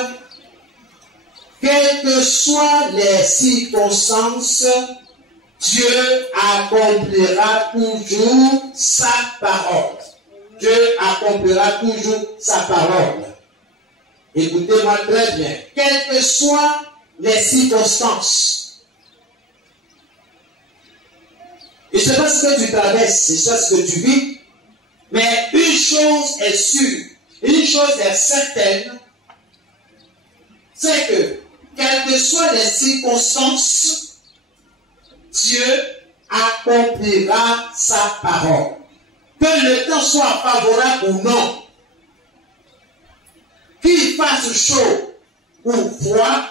quelles que soient les circonstances, Dieu accomplira toujours sa parole. Dieu accomplira toujours sa parole. Écoutez-moi très bien. Quelles que soient les circonstances, je ne sais pas ce que tu traverses, je ne sais pas ce que tu vis, mais une chose est sûre, une chose est certaine, c'est que, quelles que soient les circonstances, Dieu accomplira sa parole. Que le temps soit favorable ou non, qu'il fasse chaud ou froid,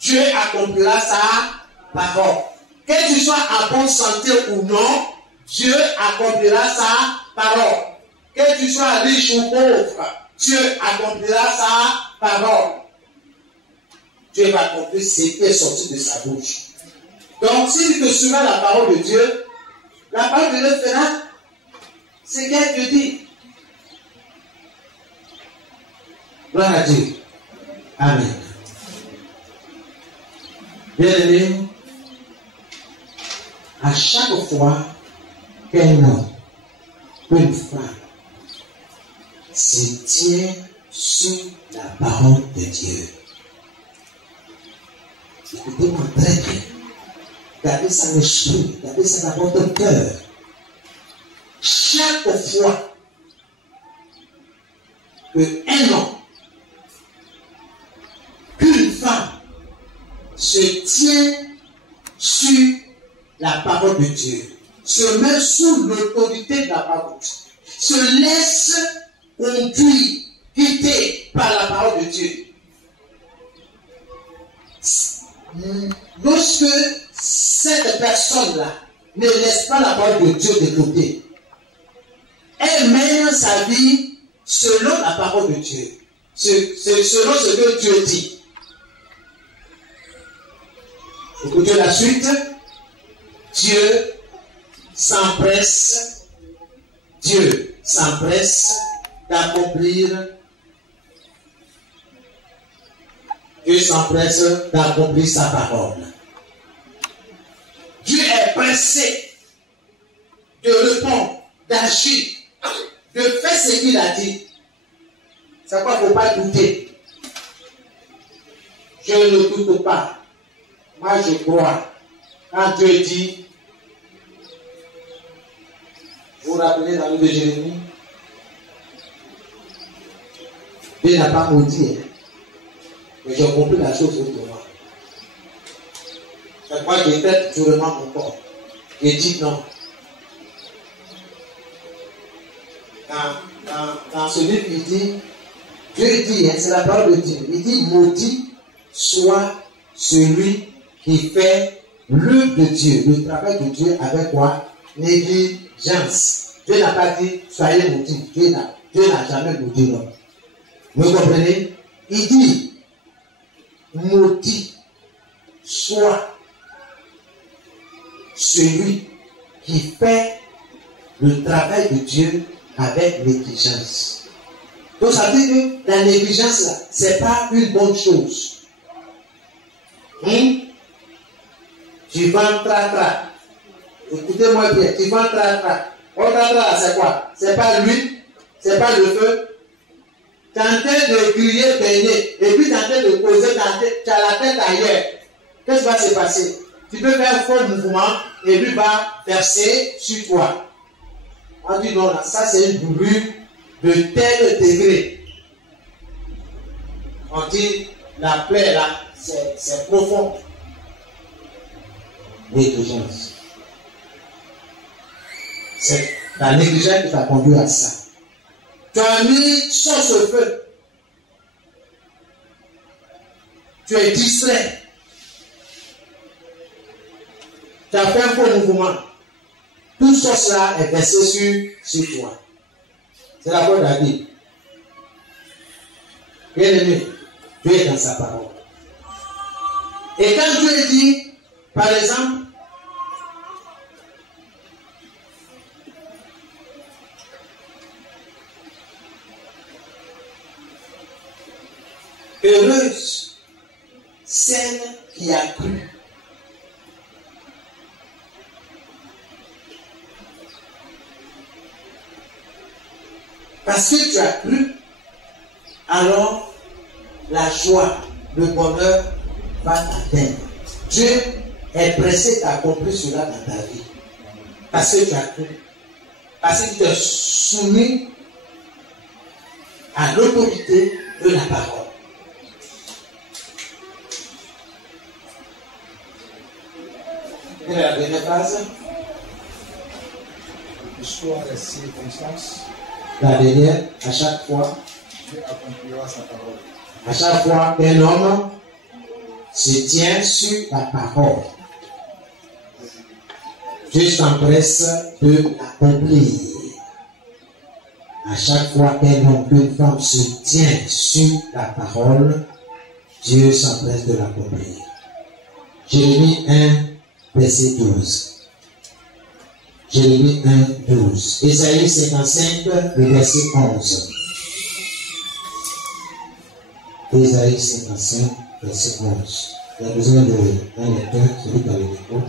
Dieu accomplira sa parole. Que tu sois en bonne santé ou non, Dieu accomplira sa parole. Que tu sois riche ou pauvre, Dieu accomplira sa parole. Dieu va accomplir ce qui est sorti de sa bouche. Donc, si tu te souviens la parole de Dieu, la parole de Dieu fera ce qu'elle te dit. Gloire à Dieu. Amen. Bien-aimé, à chaque fois qu'un homme ou une femme se tient sur la parole de Dieu, écoutez-moi très bien. Gardez ça dans l'esprit, gardez ça dans votre cœur. Chaque fois qu'un homme, qu'une femme se tient sur la parole de Dieu, se met sous l'autorité de la parole, se laisse conduire, guider par la parole de Dieu. Lorsque cette personne-là ne laisse pas la parole de Dieu de côté, elle mène sa vie selon la parole de Dieu, selon ce que Dieu dit. Écoutez la suite. Dieu s'empresse d'accomplir sa parole. Dieu est pressé de répondre, d'agir, de faire ce qu'il a dit. C'est quoi, il ne faut pas douter. Je ne doute pas. Moi, je crois. Quand Dieu dit, vous vous rappelez dans le livre de Jérémie, Dieu n'a pas maudit, mais j'ai compris la chose autrement. C'est pourquoi j'ai fait durement mon corps. J'ai dit non. Dans ce livre, il dit, Dieu dit, c'est la parole de Dieu, il dit, maudit soit celui qui fait l'œuvre de Dieu, le travail de Dieu avec quoi? Négligence. Dieu n'a pas dit soyez maudits. Dieu n'a jamais maudit l'homme. Vous comprenez? Il dit maudit soit celui qui fait le travail de Dieu avec négligence. Donc ça veut dire que la négligence là, c'est pas une bonne chose. Tu vends tra-tra. Écoutez-moi bien, tu vends tra-tra. Oh, tra-tra, c'est quoi? C'est pas l'huile, c'est pas le feu. Tu es en train de griller, baigner, et puis tu es en train de poser tu as la tête ailleurs. Qu'est-ce qui va se passer? Tu peux faire un faux mouvement et lui va verser sur toi. On dit non, là, ça c'est une brûlure de tel degré. On dit la plaie là, c'est profond. Négligence. C'est la négligence qui t'a conduit à ça. Tu as mis sauce au feu. Tu es distrait. Tu as fait un faux mouvement. Tout sauce-là est versé sur toi. C'est la parole de David. Bien aimé, Dieu est dans sa parole. Et quand Dieu dit, par exemple, heureuse celle qui a cru. Parce que tu as cru, alors la joie, le bonheur va t'atteindre. Dieu est pressé d'accomplir cela dans ta vie. Parce que tu as cru. Parce que tu es soumis à l'autorité de la parole. Quelle est la dernière phrase? Soit les circonstances, La dernière, à chaque fois. Dieu accomplira sa parole. À chaque fois qu'un homme se tient sur la parole, Dieu s'empresse de l'accomplir. À chaque fois qu'un homme, qu'une femme se tient sur la parole, Dieu s'empresse de l'accomplir. Jérémie 1, verset 12. Jérémie 1, 12. Ésaïe 55, le verset 11. Ésaïe 55, verset 11. Il y a besoin d'un lecteur, celui qui a le micro.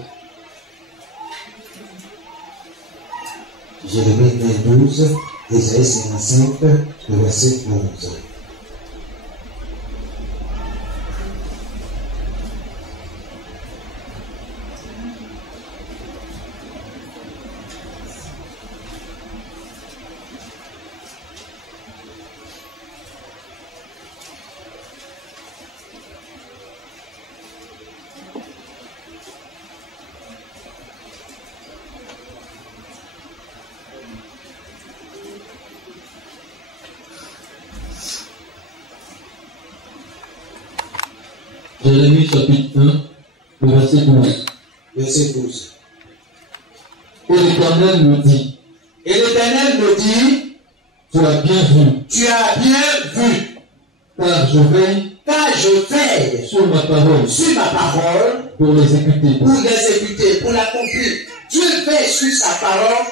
Jérémie 1, 12. Ésaïe 55, le verset 11. Jérémie chapitre 1, le verset 12. Verset 12. Et l'Éternel me dit, Et l'Éternel me dit, tu as bien vu, tu as bien vu, car je veille car je veille sur ma parole sur ma parole pour l'exécuter. pour l'exécuter, pour l'accomplir. Dieu veille sur sa parole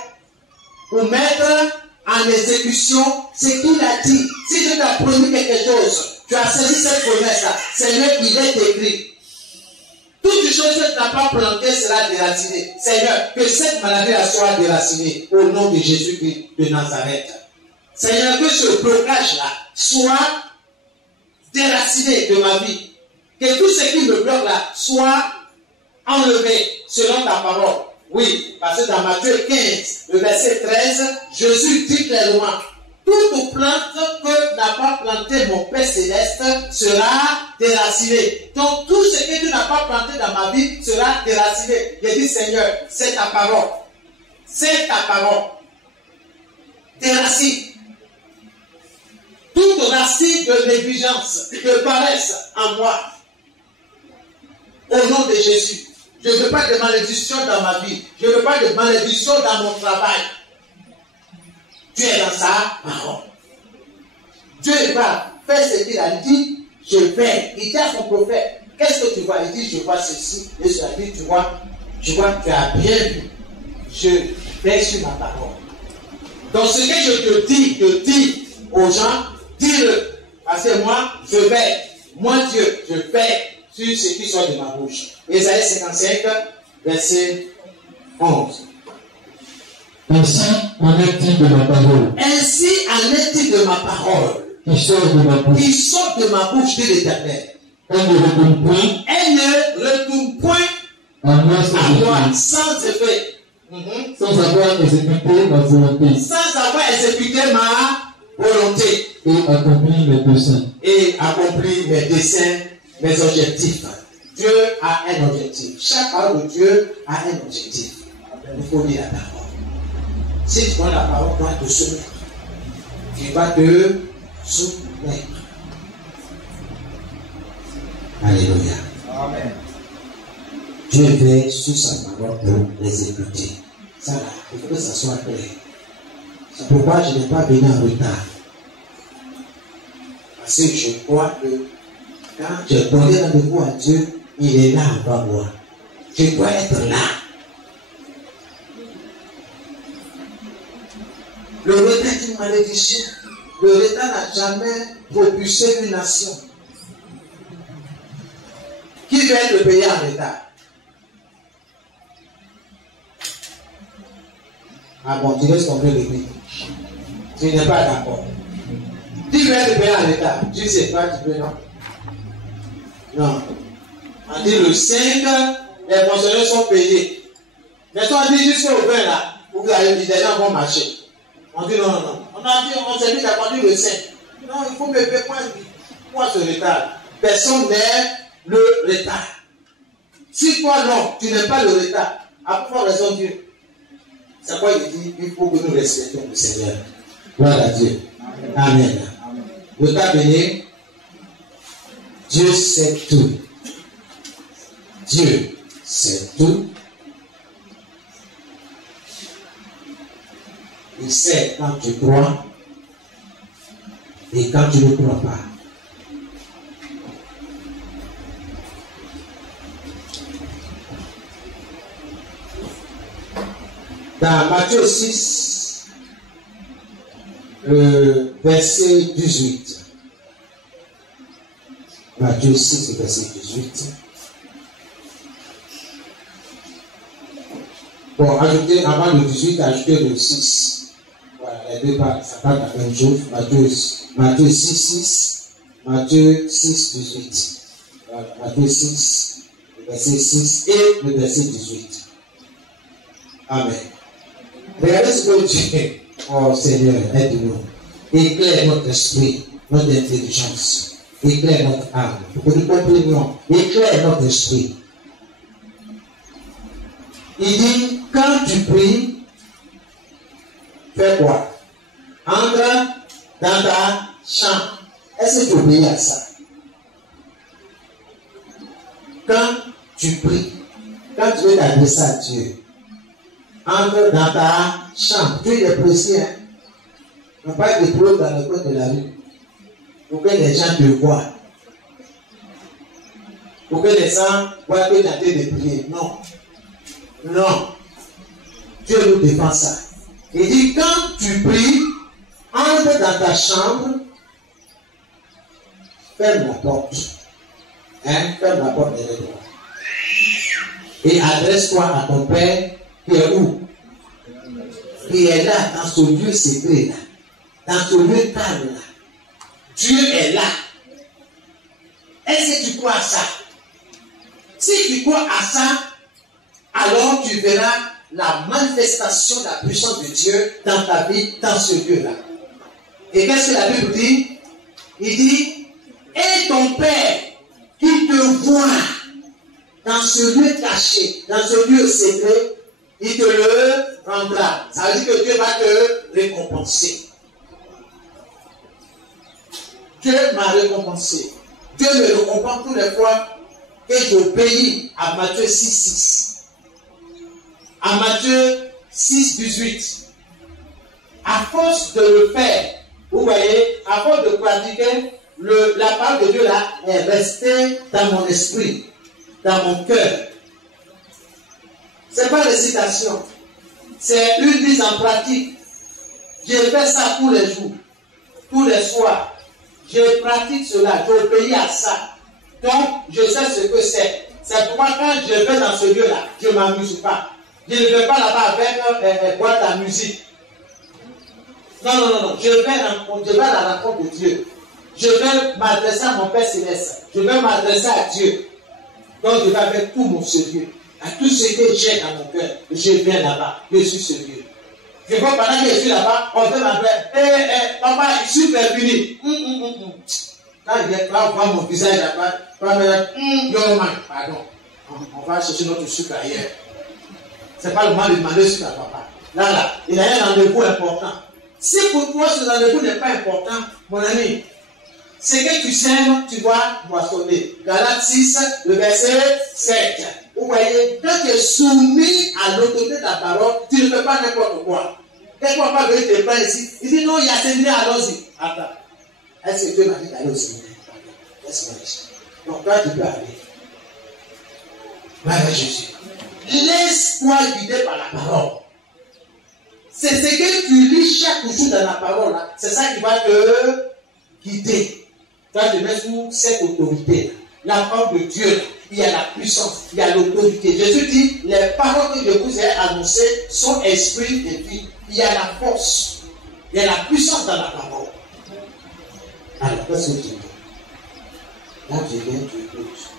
pour mettre en exécution ce qu'il a dit. Si Dieu t'a promis quelque chose, tu as saisi cette promesse-là. Seigneur, il est écrit. Toute chose que tu n'as pas plantée sera déracinée. Seigneur, que cette maladie-là soit déracinée au nom de Jésus-Christ de Nazareth. Seigneur, que ce blocage-là soit déraciné de ma vie. Que tout ce qui me bloque là soit enlevé selon ta parole. Oui, parce que dans Matthieu 15, le verset 13, Jésus dit clairement, toute plante que n'a pas planté mon Père Céleste sera déracinée. Donc tout ce que tu n'as pas planté dans ma vie sera déraciné. J'ai dit, Seigneur, c'est ta parole. C'est ta parole. Déracine. Toute racine de négligence, de paresse en moi. Au nom de Jésus. Je ne veux pas de malédiction dans ma vie. Je ne veux pas de malédiction dans mon travail. Dieu est dans sa parole. Dieu va faire ce qu'il a dit. Je vais. Il dit à son prophète, qu'est-ce que tu vois? Il dit, je vois ceci. Et cela dit, tu vois, tu as bien vu. Je vais sur ma parole. Donc ce que je te dis aux gens, dis-le. Parce que moi, je vais. Moi, Dieu, je vais sur ce qui sort de ma bouche. Ésaïe 55, verset 11. Ainsi en est-il de ma parole. Ainsi en est-il de ma parole. Qui sort de ma bouche. Qui sort de ma bouche, dit l'Éternel. Elle ne retourne point. Elle ne retourne point À moi sans effet. Sans avoir exécuté ma volonté. Sans avoir exécuté ma volonté. Et accompli mes desseins. Et accompli mes desseins, mes objectifs. Dieu a un objectif. Chaque parole de Dieu a un objectif. Il faut lire la parole. Si tu prends la parole, tu vas te soumettre. Tu vas te soumettre. Alléluia. Amen. Dieu veille sur sa parole pour l'exécuter. Ça là, il faut que ça soit clair. C'est pourquoi je n'ai pas venu en retard. Parce que je crois que quand j'ai donné rendez-vous à Dieu, il est là avant moi. Je dois être là. Le retard est une malédiction. Le retard n'a jamais propulsé une nation. Qui veut être le pays en retard? Ah bon, tu laisses tomber le pays. Tu n'es pas d'accord. Qui veut être le pays en retard? Tu sais pas, tu peux, non? Non. On dit le 5, les fonctionnaires sont payés. Mais toi, on dit jusqu'au 20 là, où les gens vont marcher. On dit non. On s'est dit d'attendu le 5. Non, il faut me payer. Pourquoi ce retard? Personne n'aime le retard. Si toi, non, tu n'aimes pas le retard, à quoi raison Dieu? C'est quoi il dit? Il faut que nous respectons le Seigneur. Gloire à Dieu. Amen. Le temps venu, Dieu sait tout. Dieu sait tout. Il sait quand tu crois et quand tu ne crois pas. Dans Matthieu 6, le verset 18. Matthieu 6, le verset 18. Bon, ajoutez, avant le 18, ajoutez le 6. Voilà, les deux parts, ça parle de la même chose. Matthieu 6, 6. Matthieu 6, 18. Voilà, Matthieu 6, le verset 6 et le verset 18. Amen. Regardez ce que Dieu, oh Seigneur, aide-nous. Éclaire notre esprit, notre intelligence. Éclaire notre âme. Pour que nous comprenions. Éclaire notre esprit. Il dit, quand tu pries, fais quoi? Entre dans ta chambre. Est-ce que tu obéis à ça? Quand tu pries, quand tu veux t'adresser à Dieu, entre dans ta chambre. Tu es précis, hein? Non pas de trop dans le coin de la rue. Pour que les gens te voient. Pour que les gens voient que tu es en train de prier. Non. Non. Dieu nous défend ça. Il dit, quand tu pries, entre dans ta chambre, ferme la porte. Hein? Ferme la porte derrière toi. Et adresse-toi à ton Père qui est où? Qui est là, dans ce lieu secret là. Dans ce lieu calme là. Dieu est là. Est-ce que tu crois à ça? Si tu crois à ça, alors tu verras la manifestation de la puissance de Dieu dans ta vie, dans ce lieu-là. Et qu'est-ce que la Bible dit? Il dit, et ton Père qui te voit dans ce lieu caché, dans ce lieu secret, il te le rendra. Ça veut dire que Dieu va te récompenser. Dieu m'a récompensé. Dieu me récompense toutes les fois que j'obéis à Matthieu 6, 6. À Matthieu 6, 18. À force de le faire, vous voyez, à force de pratiquer, la parole de Dieu là est restée dans mon esprit, dans mon cœur. Ce n'est pas une citation, c'est une mise en pratique. Je fais ça tous les jours, tous les soirs. Je pratique cela, j'obéis à ça. Donc, je sais ce que c'est. C'est pourquoi quand je vais dans ce lieu-là, je ne m'amuse pas. Je ne vais pas là-bas avec boîte à musique. Non, non, non, non. Je vais à la rencontre de Dieu. Je vais m'adresser à mon Père Céleste. Je vais m'adresser à Dieu. Donc, je vais avec tout mon sérieux. À tout ce que j'ai dans mon cœur. Je viens là-bas. Je suis sérieux. Je vois pendant que je suis là-bas, on fait m'appeler. Papa, je suis prévenu. Quand il est là, on voit mon visage là-bas. Young man, pardon. On va chercher notre sucre ailleurs. Ce n'est pas le moment de demander sucre à papa. Là, il a un rendez-vous important. Si pour toi ce rendez-vous n'est pas important, mon ami, ce que tu sèmes, tu vas moissonner. Galates 6, le verset 7. Vous voyez, quand tu es soumis à l'autorité de la parole, tu ne fais pas n'importe quoi. Quand papa veut te prendre ici, il dit non, il y a séminaire, allons-y. Attends. Est-ce que Dieu m'a dit d'aller au séminaire? Laisse-moi aller. Donc toi, tu peux aller. Va avec Jésus. Laisse-toi guider par la parole. C'est ce que tu lis chaque jour dans la parole. Là. C'est ça qui va te guider. Toi, tu mets sous cette autorité. La parole de Dieu, là. Il y a la puissance, il y a l'autorité. Jésus dit, les paroles que je vous ai annoncées sont esprit et vie. Il y a la force, il y a la puissance dans la parole. Alors, qu'est-ce que tu dis? Là, tu viens, tu écoutes.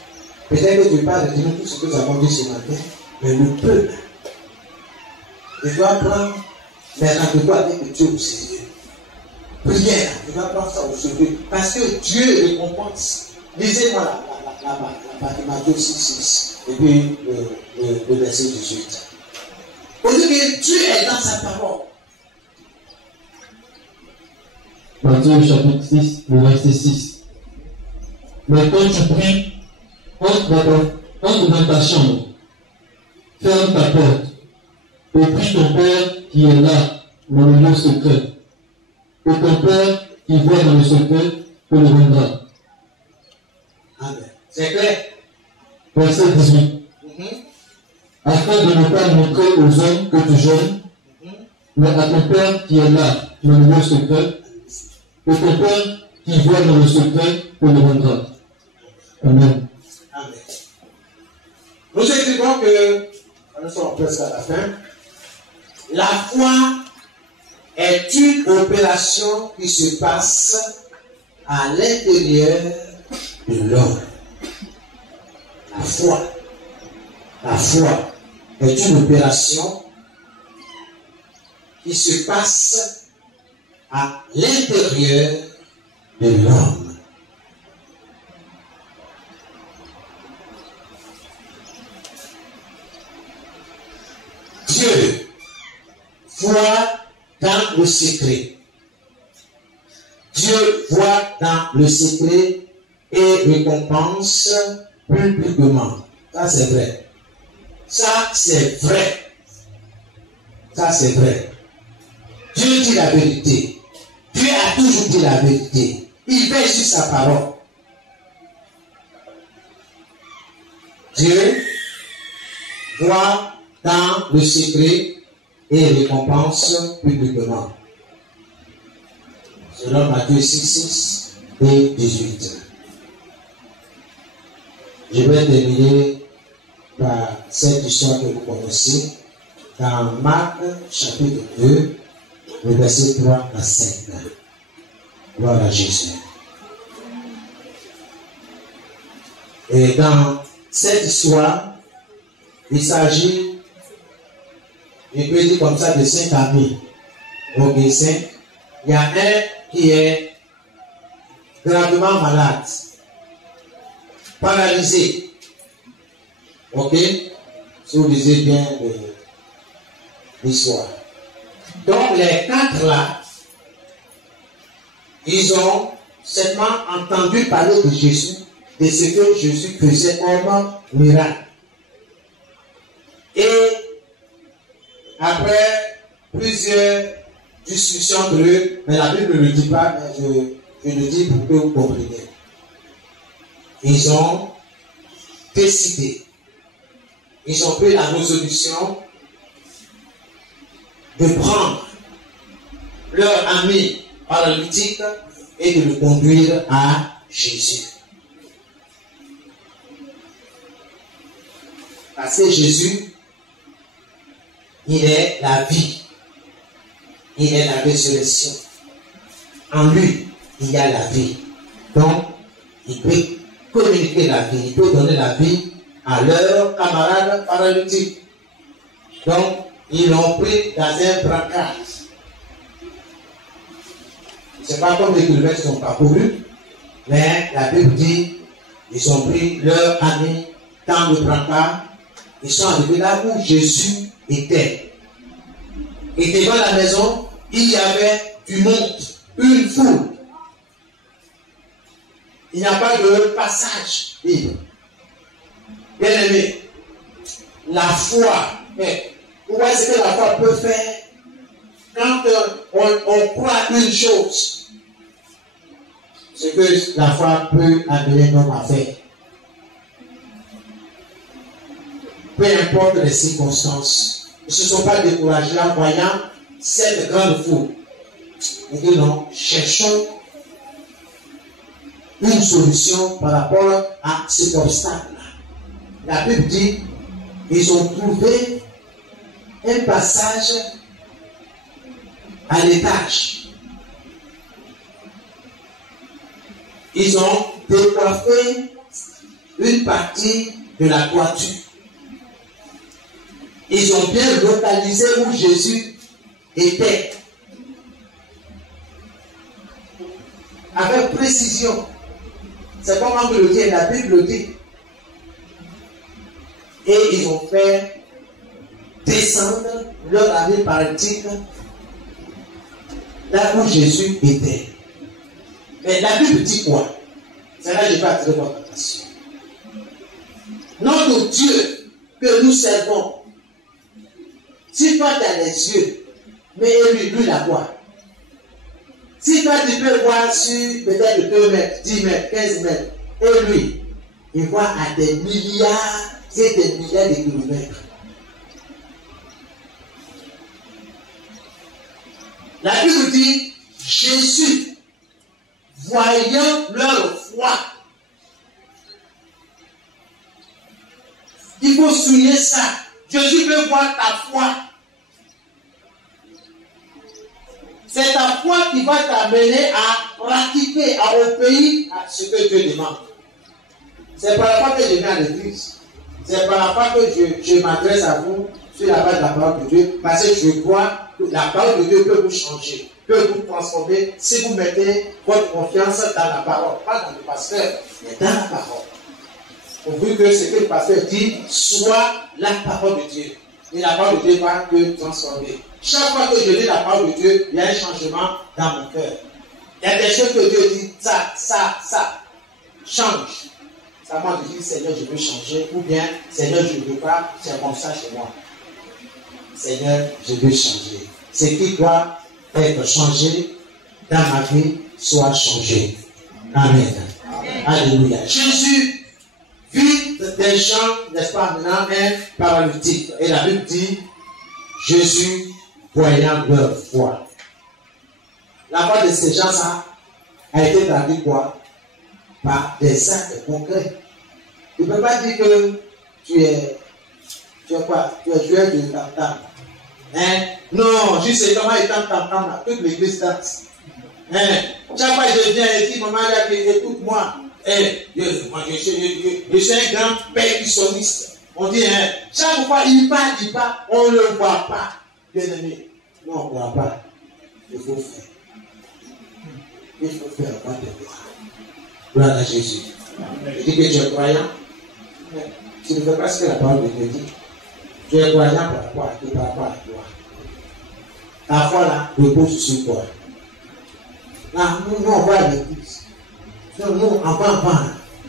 Peut-être que tu parles de tout ce que nous avons dit ce matin, mais le peuple, il doit prendre les rendez-vous avec Dieu au sérieux. Prière, il doit prendre ça au sérieux. Parce que Dieu récompense. Lisez-moi là-bas, Matthieu 6, et puis le verset 18. On dit que Dieu est dans sa parole. Matthieu chapitre 6, le verset 6. Mais quand tu pries, entre dans ta chambre, ferme ta porte, et prie ton Père qui est là, dans le lieu secret. Et ton Père qui voit dans le secret te le rendra. Amen. C'est clair? Verset 18. Afin de ne pas montrer aux hommes que tu jeûnes, mais à ton Père qui est là, dans le lieu secret, et ton Père qui voit dans le secret te le rendra. Amen. Amen. Nous écrivons que, nous sommes presque à la fin, la foi est une opération qui se passe à l'intérieur de l'homme. La foi est une opération qui se passe à l'intérieur de l'homme. Dieu voit dans le secret. Dieu voit dans le secret et récompense publiquement. Ça c'est vrai. Ça c'est vrai. Ça c'est vrai. Dieu dit la vérité. Dieu a toujours dit la vérité. Il fait juste sa parole. Dieu voit dans le secret et récompense publiquement. Selon Matthieu 6 et 18. Je vais terminer par cette histoire que vous connaissez dans Marc chapitre 2, le verset 3 à 5. Gloire à Jésus. Et dans cette histoire, il s'agit, je peux dire comme ça, de 5 amis. Donc, 5. Il y a un qui est gravement malade, paralysé. Ok? Si vous lisez bien l'histoire. Donc, les 4 là, ils ont seulement entendu parler de Jésus, de ce que Jésus faisait comme miracle. Et après plusieurs discussions entre eux, mais la Bible ne le dit pas, mais je le dis pour que vous compreniez. Ils ont décidé, ils ont pris la résolution de prendre leur ami paralytique et de le conduire à Jésus. Parce que Jésus, il est la vie. Il est la résurrection. En lui, il y a la vie. Donc, il peut communiquer la vie. Il peut donner la vie à leurs camarades paralytiques. Donc, ils l'ont pris dans un braquage. Ce n'est pas comme les kilomètres sont parcourus, mais la Bible dit ils ont pris leur ami dans le braquage. Ils sont arrivés là où Jésus était. Et devant la maison, il y avait du monde, une foule. Il n'y a pas de passage libre. Bien aimé, la foi, vous voyez ce que la foi peut faire quand on croit une chose. Ce que la foi peut amener l'homme à faire. Peu importe les circonstances, ils ne se sont pas découragés en voyant cette grande foule. Ils disent non, cherchons une solution par rapport à cet obstacle-là. La Bible dit, ils ont trouvé un passage à l'étage. Ils ont décoiffé une partie de la toiture. Ils ont bien localisé où Jésus était. Avec précision. C'est comme on le dit, la Bible le dit. Et ils ont fait descendre leur avis paralytique là où Jésus était. Mais la Bible dit quoi? C'est là que je vais attirer votre attention. Notre Dieu que nous servons, si toi tu as les yeux, mais lui la voit. Si toi tu peux voir sur peut-être 2 mètres, 10 mètres, 15 mètres, et lui, il voit à des milliards et des milliards de kilomètres. La Bible dit, Jésus, voyant leur foi, il faut souligner ça. Jésus veut voir ta foi. C'est ta foi qui va t'amener à pratiquer, à obéir à ce que Dieu demande. C'est par la foi que je viens à l'église. C'est par la foi que je m'adresse à vous sur la base de la parole de Dieu, parce que je crois que la parole de Dieu peut vous changer, peut vous transformer si vous mettez votre confiance dans la parole, pas dans le pasteur, mais dans la parole. Pourvu que ce que le pasteur dit soit la parole de Dieu. Et la parole de Dieu va te transformer. Chaque fois que je lis la parole de Dieu, il y a un changement dans mon cœur. Il y a des choses que Dieu dit, ça, change. Ça m'a dit, Seigneur, je veux changer, ou bien, Seigneur, je ne veux pas, c'est comme ça chez moi. Seigneur, je veux changer. Ce qui doit être changé dans ma vie soit changé. Amen. Alléluia. Jésus vit des gens, n'est-ce pas, maintenant, un paralytique. Et la Bible dit, Jésus voyant leur foi. La foi de ces gens-là a été traduite quoi? Par des actes concrets. Tu ne peux pas dire que tu es quoi? Tu es joueur de tam-tam. Hein? Non, je sais comment il tam-tam là. Toute l'église danse. Hein? Chaque fois que je viens et dis, maman, écoute-moi. Je suis un grand percussionniste. On dit, hein, chaque fois il parle, on ne le voit pas. Bien aimé, non, on ne voit pas. Il faut faire. Il faut faire quoi de gloire. Gloire à Jésus. Je dis que tu es croyant. Mais tu ne fais pas ce que la parole de Dieu dit. Tu es croyant par rapport à Dieu, par rapport à toi. Ta foi là, repose sur toi. Là, nous, on va à l'église. Nous, avant,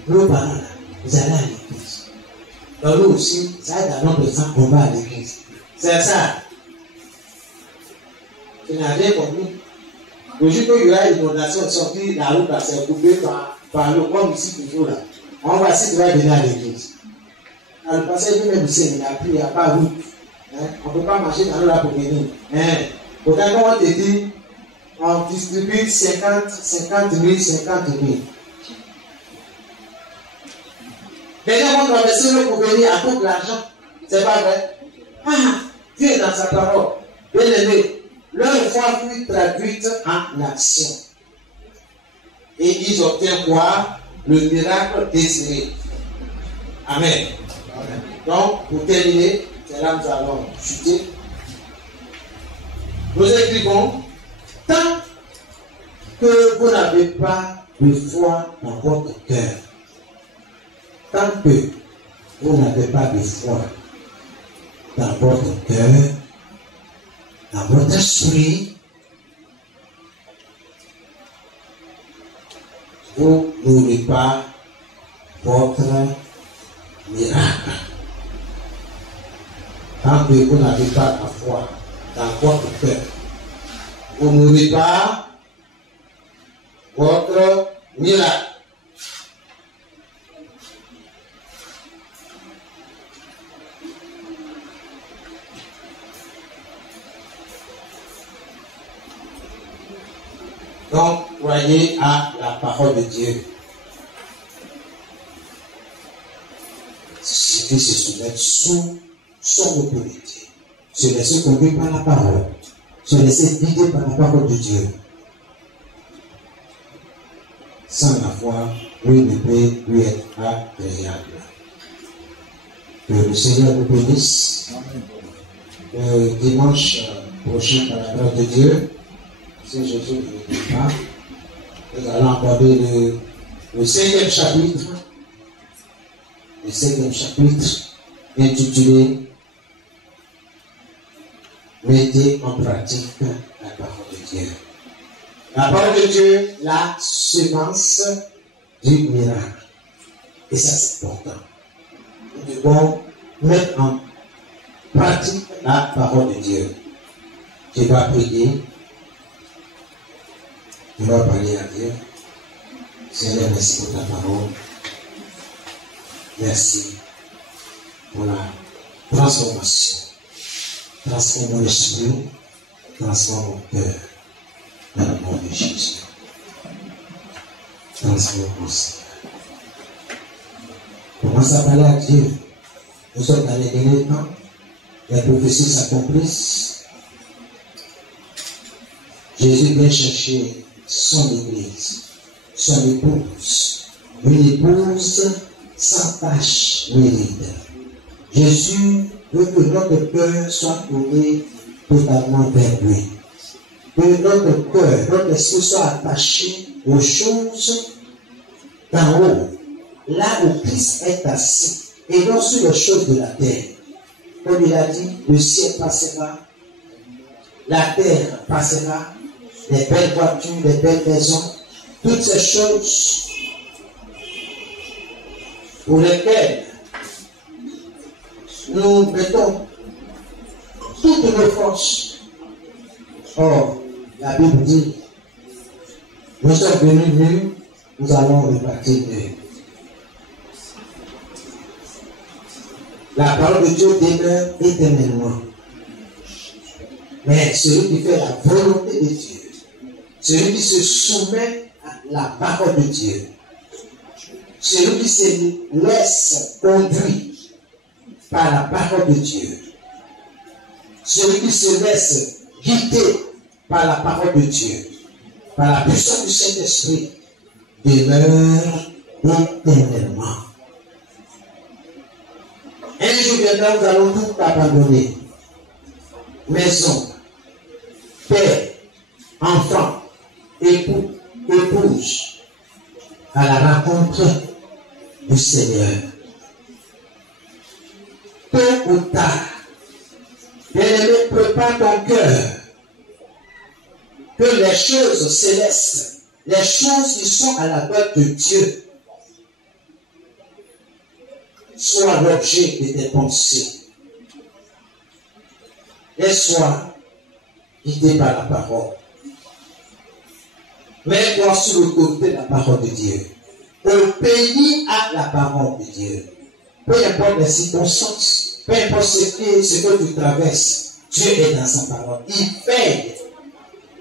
nos parents, ils allaient à l'église. Donc nous aussi, ça aide à notre sang, on va à l'église. C'est ça. Tu n'as rien compris. Le jour où il y aura une inondation, sortir la route, c'est coupé par l'eau, comme ici toujours là. On va essayer de venir à l'église. Le pasteur lui-même ici, il n'a plus, il n'y a pas de route. Hein? On ne peut pas marcher dans l'eau là pour venir. Hein? Pourtant, quand on te dit, on distribue 50 000, 50 000. Les gens vont traverser l'eau pour venir à tout l'argent. C'est pas vrai? Ah, Dieu est dans sa parole. Bien aimé, leur foi fut traduite en action. Et ils obtiennent quoi? Le miracle désiré. Amen. Amen. Donc, pour terminer, c'est là que nous allons chuter. Nous écrivons, tant que vous n'avez pas de foi dans votre cœur, tant que vous n'avez pas de foi dans votre cœur, dans votre esprit, vous n'aurez pas votre miracle. Tant que vous n'avez pas la foi dans votre cœur, vous n'aurez pas votre miracle. Donc, croyez à la parole de Dieu. Ce qui se soumettent sous son autorité. Se laisser conduire par la parole. Se laisser guider par la parole de Dieu. Sans la foi, lui ne peut lui être agréable. Que le Seigneur vous bénisse. Dimanche prochain, par la grâce de Dieu, si Jésus ne le dit pas, nous allons aborder Le cinquième chapitre intitulé Mettez en pratique la parole de Dieu. La parole de Dieu, la semence du miracle. Et ça, c'est important. Nous devons mettre en pratique la parole de Dieu. Tu vas prier. Tu vas parler à Dieu. Seigneur, merci pour ta parole. Merci pour la transformation. Transforme mon esprit, transforme mon cœur dans le nom de Jésus. Transforme mon Seigneur. Commence à parler à Dieu. Nous sommes dans les derniers temps. Les prophéties s'accomplissent. Jésus vient chercher son église, son épouse. Une épouse sans tache ni ride. Jésus veut que notre cœur soit tourné totalement vers lui. Que notre cœur, notre esprit soit attaché aux choses d'en haut, là où Christ est assis, et non sur les choses de la terre. Comme il a dit, le ciel passera, la terre passera, les belles voitures, les belles maisons, toutes ces choses pour lesquelles nous mettons toutes nos forces. Or, la Bible dit, nous sommes venus nus, nous allons repartir nus. La parole de Dieu demeure éternellement. Mais celui qui fait la volonté de Dieu, celui qui se soumet à la parole de Dieu, celui qui se laisse conduire par la parole de Dieu, celui qui se laisse guider par la parole de Dieu, par la puissance du Saint-Esprit, demeure éternellement. Un jour viendra, nous allons tout abandonner. Maison, père, enfant, époux, épouse, à la rencontre du Seigneur. Tôt ou tard, bien-aimé, prépare ton cœur que les choses célestes, les choses qui sont à la droite de Dieu, soient l'objet de tes pensées. Laisse-toi guidé par la parole. Mets-toi sous l'autorité de la parole de Dieu. Obéis à la parole de Dieu. Peu importe les circonstances, peu importe ce que tu traverses, Dieu est dans sa parole. Il veille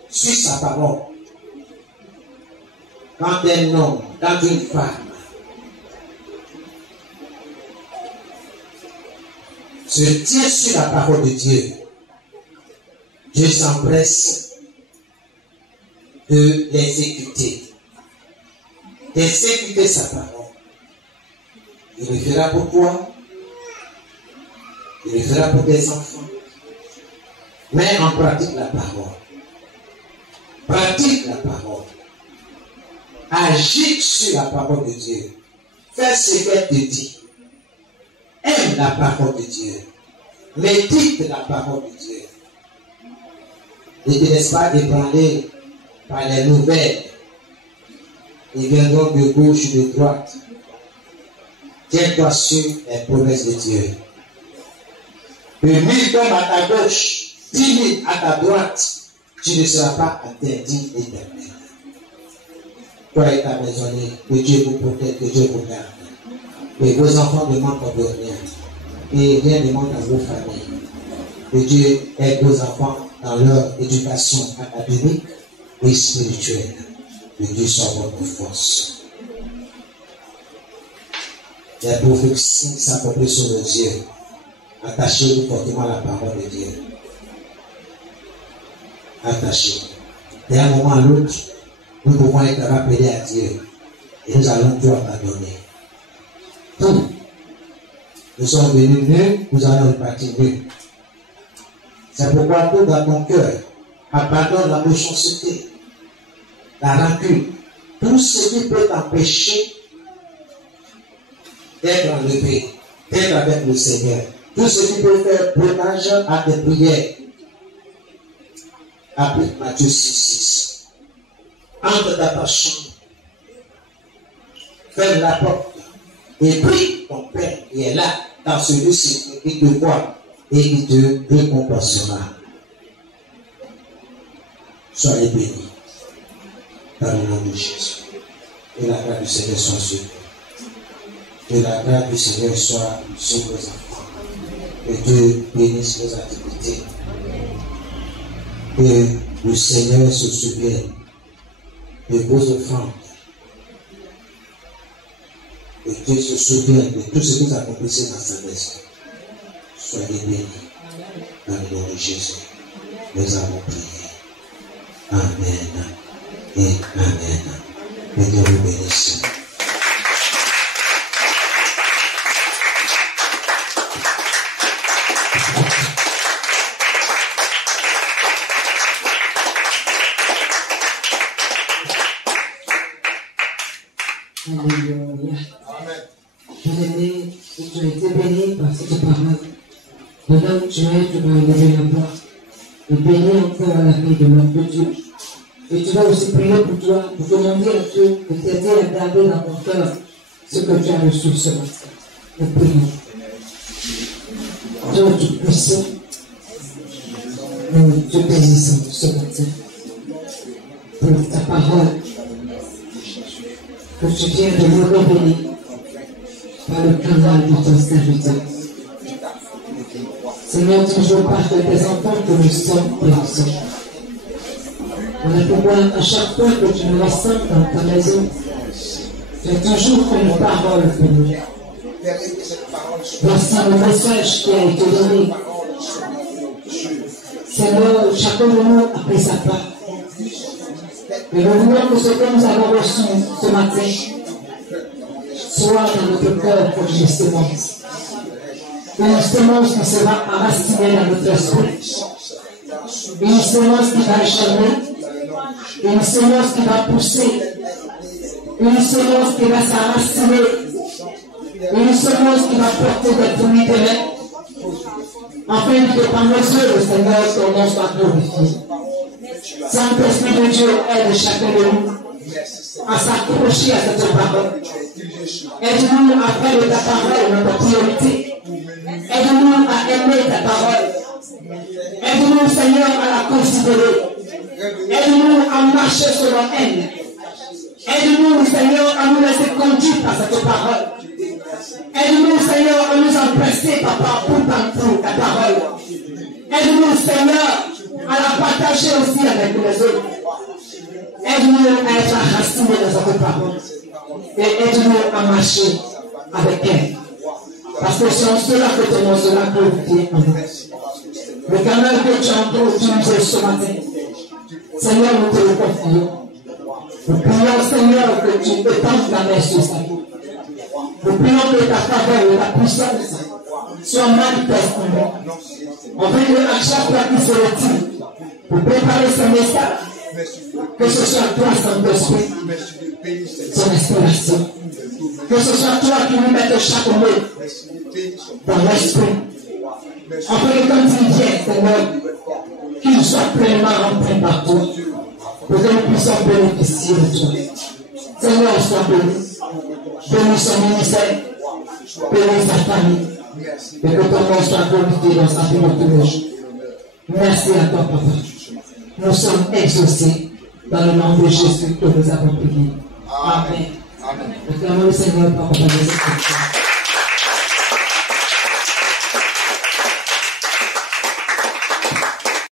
sur sa parole. Quand un homme, quand une femme se tient sur la parole de Dieu, Dieu s'empresse de l'exécuter, d'exécuter sa parole. Il le fera pour toi, il le fera pour tes enfants. Mets en pratique la parole. Pratique la parole. Agis sur la parole de Dieu. Fais ce qu'elle te dit. Aime la parole de Dieu. Médite la parole de Dieu. Ne te laisse pas ébranler par les nouvelles. Ils viendront de gauche ou de droite. Tiens-toi sur les promesses de Dieu. Que 1000 hommes à ta gauche, 10 000 à ta droite, tu ne seras pas interdit éternel. Toi et ta maisonnée, que Dieu vous protège, que Dieu vous garde. Que vos enfants ne manquent de rien. Et rien ne manque à vos familles. Que Dieu aide vos enfants dans leur éducation académique et spirituelle. Que Dieu soit votre force. Les prophéties s'accomplissent sur nos yeux. Attachez-vous fortement à la parole de Dieu. Attachez-vous. D'un moment à l'autre, nous pouvons être rappelés à Dieu. Et nous allons tout abandonner. Tout. Nous sommes venus nus, nous allons repartir nus. C'est pourquoi tout dans ton cœur, abandonne la méchanceté, la rancune, Tout ce qui peut t'empêcher d'être enlevé, d'être avec le Seigneur. Tout ce qui peut faire blocage à tes prières. Applique Matthieu 6:6. Entre dans ta chambre. Ferme la porte. Et prie ton Père qui est là, dans celui-ci, qui te voit et qui te récompensera. Soyez bénis. Dans le nom de Jésus. Que la grâce du Seigneur soit sur vous. Que la grâce du Seigneur soit sur vos enfants. Que Dieu bénisse vos activités. Que le Seigneur se souvienne de vos offrandes. Que Dieu se souvienne de tout ce que vous accomplissez dans sa maison. Soyez bénis. Dans le nom de Jésus. Nous avons prié. Amen. Et Amen. Que Dieu vous bénisse. Alléluia. Bien-aimé, tu as été béni par cette parole. Pendant que tu es, tu vas élever la voix et bénir encore à la vie de l'homme de Dieu. Et tu vas aussi prier pour toi, pour demander à Dieu de t'aider à garder dans ton cœur ce que tu as reçu ce matin. Nous prions. Dieu Tout-Puissant, nous te bénissons ce matin pour ta parole que tu viens de nous révéler par le canal de ton serviteur. Seigneur, toujours par tes enfants que nous sommes bénis. On a pour moi, à chaque fois que tu nous rassembles dans ta maison, tu as toujours une parole pour nous. Voici le message qui a été donné. Seigneur, chacun de nous a pris sa part. Et nous voulons que ce que nous avons reçu ce matin soit dans notre cœur comme une semence. Une semence qui sera enracinée dans notre esprit. Une semence qui va germer. Une semence qui va pousser. Une semence qui va s'enraciner. Une semence qui va porter des fruits demain. Afin que par nos yeux, le Seigneur, son nom soit glorifié. Saint-Esprit de Dieu aide chacun de nous à s'accrocher à cette parole. Aide-nous à faire de ta parole notre priorité. Aide-nous à aimer ta parole. Aide-nous, Seigneur, à la considérer. Aide-nous à marcher selon elle. Aide-nous, Seigneur, à nous laisser conduire par cette parole. Aide-nous, Seigneur, à nous empresser, Papa, pour ta parole. Aide-nous, Seigneur, à la partager aussi avec les autres. Aide-nous à être enracinés dans cette parole. Et aide-nous à marcher avec elle. Parce que c'est en cela que ton nom sera glorifié en nous. Le canal que tu as encore utilisé ce matin, Seigneur, nous te le confions. Nous prions, Seigneur, que tu étendes ta main sur sa vie. Nous prions que ta faveur et ta puissance soient manifestes en nous. On veut que à chaque fois qu'il se retire pour préparer ce message, que ce soit toi, Saint-Esprit, son inspiration. Que ce soit toi qui nous mettes chaque mot dans l'esprit. Afin que quand il vient, Seigneur, qu'il soit pleinement rempli par toi, pour que nous puissions bénéficier de toi. Seigneur, sois béni. Bénis son ministère, bénis sa famille, et que ton nom soit glorifié dans sa vie de tous les jours. Merci à toi, Papa. Nous sommes exaucés dans le nom de Jésus que nous avons prié. Amen. Acclamons le Seigneur pour accompagner cette question.